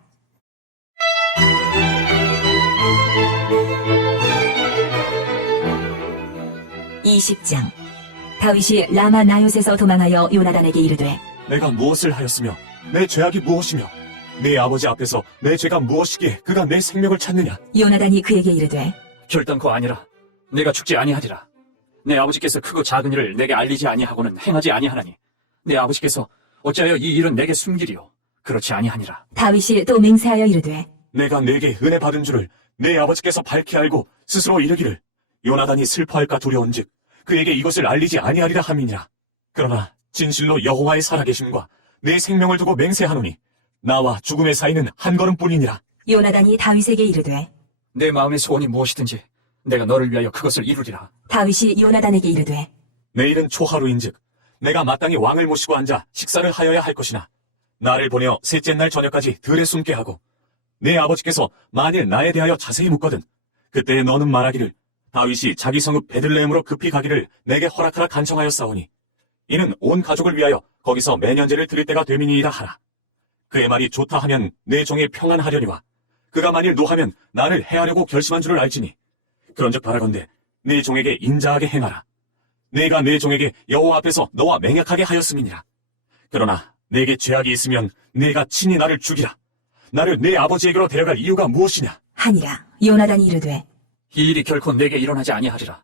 (20장) 다윗이 라마 나요스에서 도망하여 요나단에게 이르되 내가 무엇을 하였으며 내 죄악이 무엇이며 내 아버지 앞에서 내 죄가 무엇이기에 그가 내 생명을 찾느냐? 요나단이 그에게 이르되 결단코 아니라. 내가 죽지 아니하리라. 내 아버지께서 크고 작은 일을 내게 알리지 아니하고는 행하지 아니하나니 내 아버지께서 어찌하여 이 일은 내게 숨기리요? 그렇지 아니하니라. 다윗이 또 맹세하여 이르되 내가 내게 은혜 받은 줄을 내 아버지께서 밝히 알고 스스로 이르기를 요나단이 슬퍼할까 두려운즉 그에게 이것을 알리지 아니하리라 함이니라. 그러나 진실로 여호와의 살아계심과 내 생명을 두고 맹세하노니 나와 죽음의 사이는 한 걸음뿐이니라. 요나단이 다윗에게 이르되 내 마음의 소원이 무엇이든지 내가 너를 위하여 그것을 이루리라. 다윗이 요나단에게 이르되 내일은 초하루인즉 내가 마땅히 왕을 모시고 앉아 식사를 하여야 할 것이나 나를 보내어 셋째 날 저녁까지 들에 숨게 하고 내 아버지께서 만일 나에 대하여 자세히 묻거든 그때 너는 말하기를 다윗이 자기 성읍 베들레헴으로 급히 가기를 내게 허락하라 간청하였사오니 이는 온 가족을 위하여 거기서 매년제를 드릴 때가 되미니이다 하라. 그의 말이 좋다 하면 내 종이 평안하려니와 그가 만일 노하면 나를 해하려고 결심한 줄을 알지니 그런즉 바라건대 내 종에게 인자하게 행하라. 내가 내 종에게 여호와 앞에서 너와 맹약하게 하였음이니라. 그러나 내게 죄악이 있으면 내가 친히 나를 죽이라. 나를 내 아버지에게로 데려갈 이유가 무엇이냐? 하니라. 요나단이 이르되 이 일이 결코 내게 일어나지 아니하리라.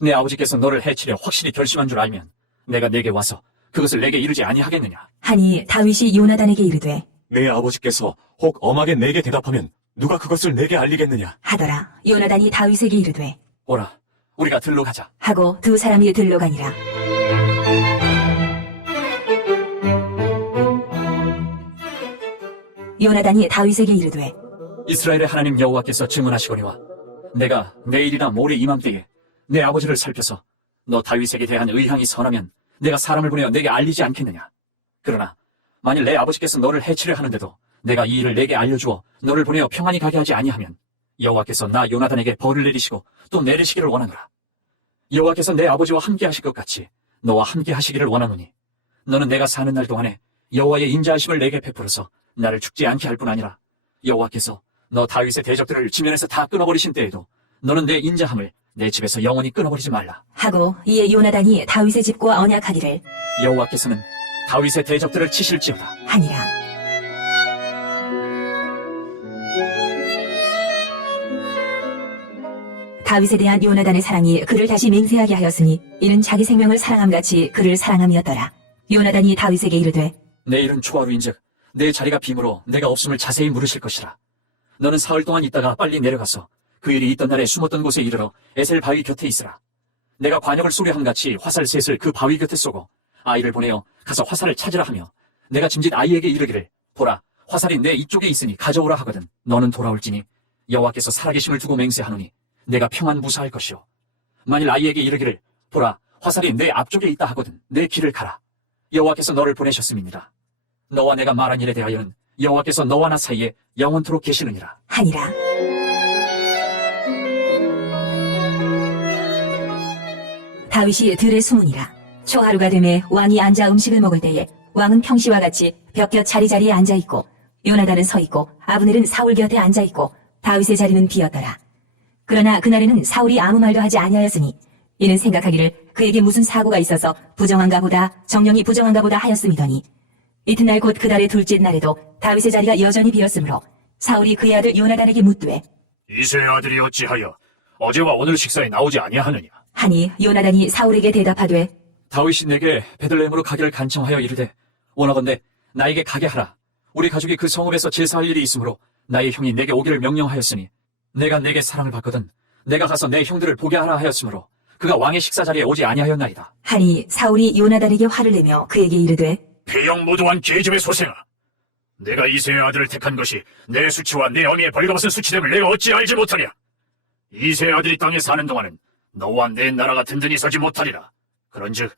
내 아버지께서 너를 해치려 확실히 결심한 줄 알면 내가 내게 와서 그것을 내게 이르지 아니하겠느냐. 하니 다윗이 요나단에게 이르되 내 아버지께서 혹 엄하게 내게 대답하면 누가 그것을 내게 알리겠느냐? 하더라. 요나단이 다윗에게 이르되 오라, 우리가 들로 가자. 하고 두 사람이 들러 가니라. 요나단이 다윗에게 이르되 이스라엘의 하나님 여호와께서 증언하시거니와 내가 내일이나 모레 이맘때에 내 아버지를 살펴서 너 다윗에게 대한 의향이 선하면 내가 사람을 보내어 내게 알리지 않겠느냐. 그러나 만일 내 아버지께서 너를 해치려 하는데도 내가 이 일을 내게 알려주어 너를 보내어 평안히 가게 하지 아니하면 여호와께서 나 요나단에게 벌을 내리시고 또 내리시기를 원하노라. 여호와께서 내 아버지와 함께 하실 것 같이 너와 함께 하시기를 원하노니 너는 내가 사는 날 동안에 여호와의 인자하심을 내게 베풀어서 나를 죽지 않게 할 뿐 아니라 여호와께서 너 다윗의 대적들을 지면에서 다 끊어버리신 때에도 너는 내 인자함을 내 집에서 영원히 끊어버리지 말라. 하고 이에 요나단이 다윗의 집과 언약하기를 여호와께서는 다윗의 대적들을 치실지어다. 하니라. 다윗에 대한 요나단의 사랑이 그를 다시 맹세하게 하였으니 이는 자기 생명을 사랑함같이 그를 사랑함이었더라. 요나단이 다윗에게 이르되 내일은 초하루인즉 내 자리가 빔으로 내가 없음을 자세히 물으실 것이라. 너는 사흘 동안 있다가 빨리 내려가서 그 일이 있던 날에 숨었던 곳에 이르러 에셀 바위 곁에 있으라. 내가 관역을 쏘려함같이 화살 셋을 그 바위 곁에 쏘고 아이를 보내어 가서 화살을 찾으라 하며 내가 짐짓 아이에게 이르기를 보라 화살이 내 이쪽에 있으니 가져오라 하거든 너는 돌아올지니 여호와께서 살아계심을 두고 맹세하노니 내가 평안 무사할 것이요 만일 아이에게 이르기를 보라 화살이 내 앞쪽에 있다 하거든 내 길을 가라. 여호와께서 너를 보내셨음이니라. 너와 내가 말한 일에 대하여는 여호와께서 너와 나 사이에 영원토록 계시느니라. 하니라. 다윗이 들에 숨으니라. 초하루가 되매 왕이 앉아 음식을 먹을 때에 왕은 평시와 같이 벽곁 자리자리에 앉아있고 요나단은 서있고 아브넬은 사울 곁에 앉아있고 다윗의 자리는 비었더라. 그러나 그날에는 사울이 아무 말도 하지 아니하였으니 이는 생각하기를 그에게 무슨 사고가 있어서 부정한가 보다 정령이 부정한가 보다 하였음이더니 이튿날 곧 그달의 둘째 날에도 다윗의 자리가 여전히 비었으므로 사울이 그의 아들 요나단에게 묻되 이새의 아들이 어찌하여 어제와 오늘 식사에 나오지 아니하느냐? 하니 요나단이 사울에게 대답하되 다윗이 내게 베들레헴으로 가기를 간청하여 이르되 원하건대 나에게 가게 하라. 우리 가족이 그 성읍에서 제사할 일이 있으므로 나의 형이 내게 오기를 명령하였으니 내가 내게 사랑을 받거든 내가 가서 내 형들을 보게 하라 하였으므로 그가 왕의 식사 자리에 오지 아니하였나이다. 하니 사울이 요나단에게 화를 내며 그에게 이르되 폐영무도한 계집의 소생아, 내가 이새의 아들을 택한 것이 내 수치와 내 어미의 벌거벗은 수치됨을 내가 어찌 알지 못하냐? 이새의 아들이 땅에 사는 동안은 너와 내 나라가 든든히 서지 못하리라. 그런즉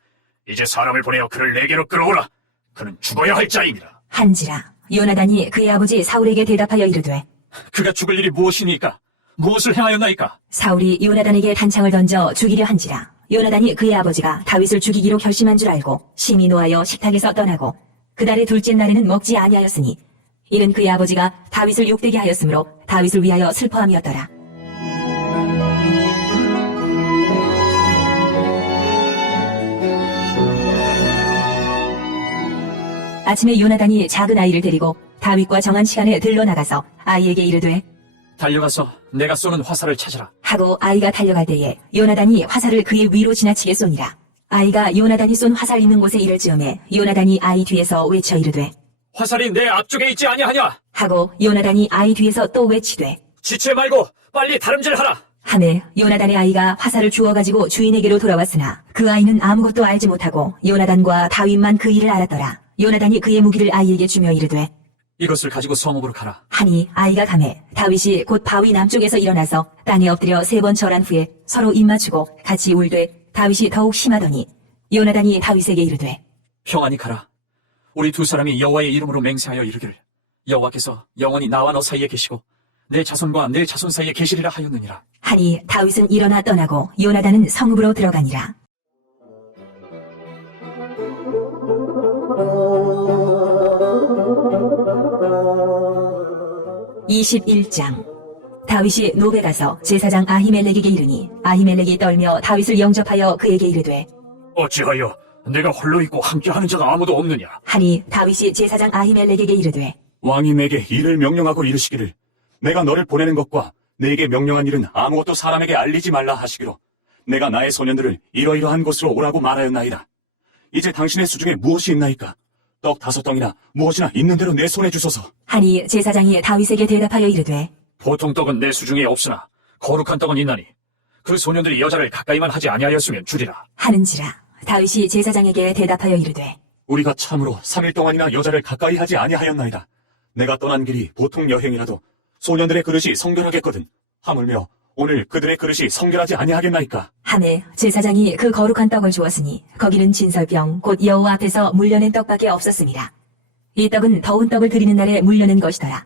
이제 사람을 보내어 그를 내게로 끌어오라. 그는 죽어야 할 자임이라. 한지라. 요나단이 그의 아버지 사울에게 대답하여 이르되 그가 죽을 일이 무엇이니까? 무엇을 행하였나이까? 사울이 요나단에게 단창을 던져 죽이려 한지라. 요나단이 그의 아버지가 다윗을 죽이기로 결심한 줄 알고 심히 노하여 식탁에서 떠나고 그달의 둘째 날에는 먹지 아니하였으니 이는 그의 아버지가 다윗을 욕되게 하였으므로 다윗을 위하여 슬퍼함이었더라. 아침에 요나단이 작은 아이를 데리고 다윗과 정한 시간에 들러 나가서 아이에게 이르되 달려가서 내가 쏘는 화살을 찾으라. 하고 아이가 달려갈 때에 요나단이 화살을 그의 위로 지나치게 쏘니라. 아이가 요나단이 쏜 화살 있는 곳에 이를 즈음에 요나단이 아이 뒤에서 외쳐 이르되 화살이 내 앞쪽에 있지 아니하냐? 하고 요나단이 아이 뒤에서 또 외치되 지체 말고 빨리 다름질하라. 하매 요나단의 아이가 화살을 주워가지고 주인에게로 돌아왔으나 그 아이는 아무것도 알지 못하고 요나단과 다윗만 그 일을 알았더라. 요나단이 그의 무기를 아이에게 주며 이르되 이것을 가지고 성읍으로 가라. 하니 아이가 가매 다윗이 곧 바위 남쪽에서 일어나서 땅에 엎드려 3번 절한 후에 서로 입맞추고 같이 울되 다윗이 더욱 심하더니 요나단이 다윗에게 이르되 평안히 가라. 우리 두 사람이 여호와의 이름으로 맹세하여 이르기를 여호와께서 영원히 나와 너 사이에 계시고 내 자손과 내 자손 사이에 계시리라 하였느니라. 하니 다윗은 일어나 떠나고 요나단은 성읍으로 들어가니라. 21장. 다윗이 노베 가서 제사장 아히멜렉에게 이르니 아히멜렉이 떨며 다윗을 영접하여 그에게 이르되 어찌하여 내가 홀로 있고 함께하는 자가 아무도 없느냐? 하니 다윗이 제사장 아히멜렉에게 이르되 왕이 내게 일을 명령하고 이르시기를 내가 너를 보내는 것과 내게 명령한 일은 아무것도 사람에게 알리지 말라 하시기로 내가 나의 소년들을 이러이러한 곳으로 오라고 말하였나이다. 이제 당신의 수중에 무엇이 있나이까? 떡 5덩이나 무엇이나 있는 대로 내 손에 주소서. 하니 제사장이 다윗에게 대답하여 이르되 보통 떡은 내 수중에 없으나 거룩한 떡은 있나니 그 소년들이 여자를 가까이만 하지 아니하였으면 주리라. 하는지라. 다윗이 제사장에게 대답하여 이르되 우리가 참으로 3일 동안이나 여자를 가까이 하지 아니하였나이다. 내가 떠난 길이 보통 여행이라도 소년들의 그릇이 성결하겠거든. 하물며 오늘 그들의 그릇이 성결하지 아니하겠나이까. 하매 제사장이 그 거룩한 떡을 주었으니 거기는 진설병 곧 여호와 앞에서 물려낸 떡밖에 없었습니다. 이 떡은 더운 떡을 드리는 날에 물려낸 것이더라.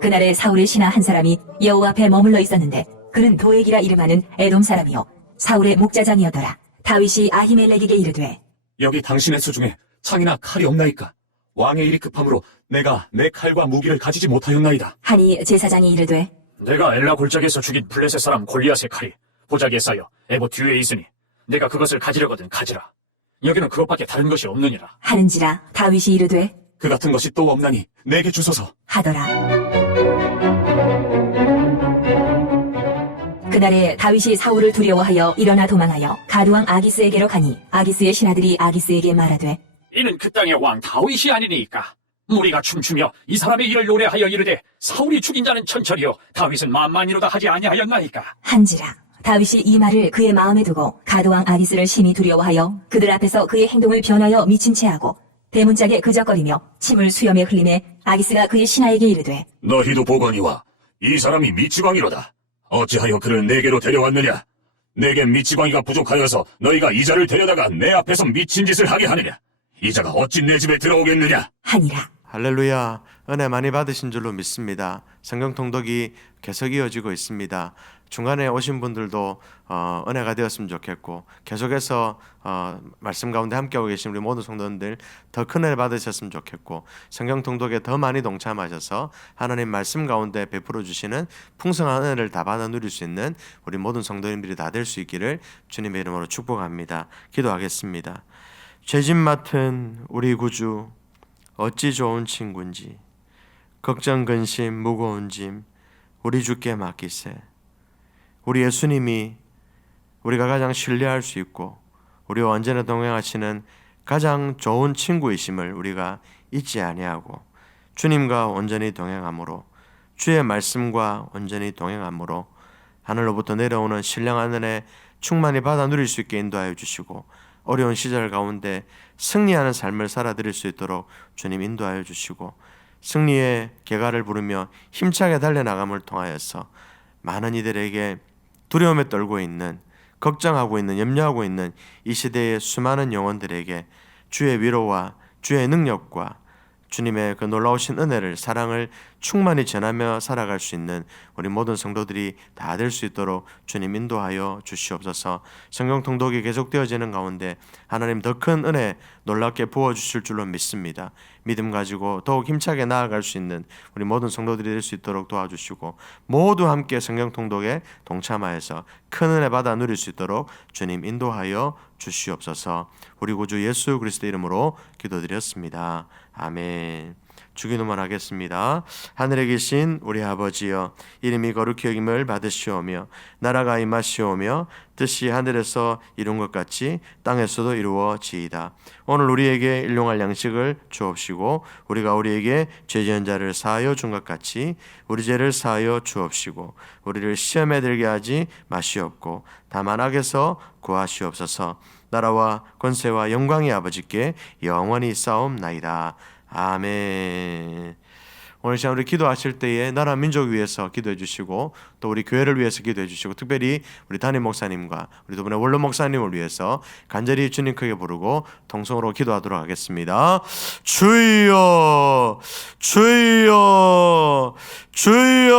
그날에 사울의 신하 한 사람이 여호와 앞에 머물러 있었는데 그는 도액이라 이름하는 에돔 사람이요 사울의 목자장이었더라. 다윗이 아히멜렉에게 이르되 여기 당신의 수중에 창이나 칼이 없나이까? 왕의 일이 급함으로 내가 내 칼과 무기를 가지지 못하였나이다. 하니 제사장이 이르되 내가 엘라 골짜기에서 죽인 블레셋 사람 골리앗의 칼이 보자기에 쌓여 에봇 뒤에 있으니 내가 그것을 가지려거든 가지라. 여기는 그것밖에 다른 것이 없느니라. 하는지라 다윗이 이르되 그 같은 것이 또 없나니 내게 주소서. 하더라. 그날에 다윗이 사울을 두려워하여 일어나 도망하여 가두왕 아기스에게로 가니 아기스의 신하들이 아기스에게 말하되 이는 그 땅의 왕 다윗이 아니니까. 무리가 춤추며 이 사람의 일을 노래하여 이르되 사울이 죽인 자는 천천히요 다윗은 만만이로다 하지 아니하였나이까. 한지라 다윗이 이 말을 그의 마음에 두고 가드왕 아기스를 심히 두려워하여 그들 앞에서 그의 행동을 변하여 미친 채하고 대문짝에 그적거리며 침을 수염에 흘리매 아기스가 그의 신하에게 이르되 너희도 보거니와 이 사람이 미치광이로다. 어찌하여 그를 내게로 데려왔느냐? 내게 미치광이가 부족하여서 너희가 이자를 데려다가 내 앞에서 미친 짓을 하게 하느냐? 이자가 어찌 내 집에 들어오겠느냐? 하니라. 할렐루야. 은혜 많이 받으신 줄로 믿습니다. 성경 통독이 계속 이어지고 있습니다. 중간에 오신 분들도 은혜가 되었으면 좋겠고 계속해서 말씀 가운데 함께하고 계신 우리 모든 성도님들 더 큰 은혜 받으셨으면 좋겠고 성경 통독에 더 많이 동참하셔서 하나님 말씀 가운데 베풀어 주시는 풍성한 은혜를 다 받아 누릴 수 있는 우리 모든 성도님들이 다 될 수 있기를 주님의 이름으로 축복합니다. 기도하겠습니다. 죄짐 맡은 우리 구주 어찌 좋은 친구인지 걱정 근심 무거운 짐 우리 주께 맡기세. 우리 예수님이 우리가 가장 신뢰할 수 있고 우리와 언제나 동행하시는 가장 좋은 친구이심을 우리가 잊지 아니하고 주님과 온전히 동행함으로 주의 말씀과 온전히 동행함으로 하늘로부터 내려오는 신령한 은혜 충만히 받아 누릴 수 있게 인도하여 주시고 어려운 시절 가운데 승리하는 삶을 살아드릴 수 있도록 주님 인도하여 주시고 승리의 개가를 부르며 힘차게 달려나감을 통하여서 많은 이들에게 두려움에 떨고 있는 걱정하고 있는 염려하고 있는 이 시대의 수많은 영혼들에게 주의 위로와 주의 능력과 주님의 그 놀라우신 은혜를 사랑을 충만히 전하며 살아갈 수 있는 우리 모든 성도들이 다 될 수 있도록 주님 인도하여 주시옵소서. 성경 통독이 계속되어지는 가운데 하나님 더 큰 은혜 놀랍게 부어주실 줄로 믿습니다. 믿음 가지고 더욱 힘차게 나아갈 수 있는 우리 모든 성도들이 될 수 있도록 도와주시고 모두 함께 성경 통독에 동참하여서 큰 은혜 받아 누릴 수 있도록 주님 인도하여 주시옵소서. 우리 구주 예수 그리스도 이름으로 기도드렸습니다. 아멘. 주기도문 하겠습니다. 하늘에 계신 우리 아버지여 이름이 거룩히 여김을 받으시오며 나라가 임하시오며 뜻이 하늘에서 이룬 것 같이 땅에서도 이루어지이다. 오늘 우리에게 일용할 양식을 주옵시고 우리가 우리에게 죄 지은 자를 사하여 준 것 같이 우리 죄를 사하여 주옵시고 우리를 시험에 들게 하지 마시옵고 다만 악에서 구하시옵소서. 나라와 권세와 영광이 아버지께 영원히 싸움나이다. 아멘. 오늘 시간 우리 기도하실 때에 나라 민족 위해서 기도해 주시고 또 우리 교회를 위해서 기도해 주시고 특별히 우리 담임 목사님과 우리 두 분의 원로 목사님을 위해서 간절히 주님 크게 부르고 통성으로 기도하도록 하겠습니다. 주여 주여 주여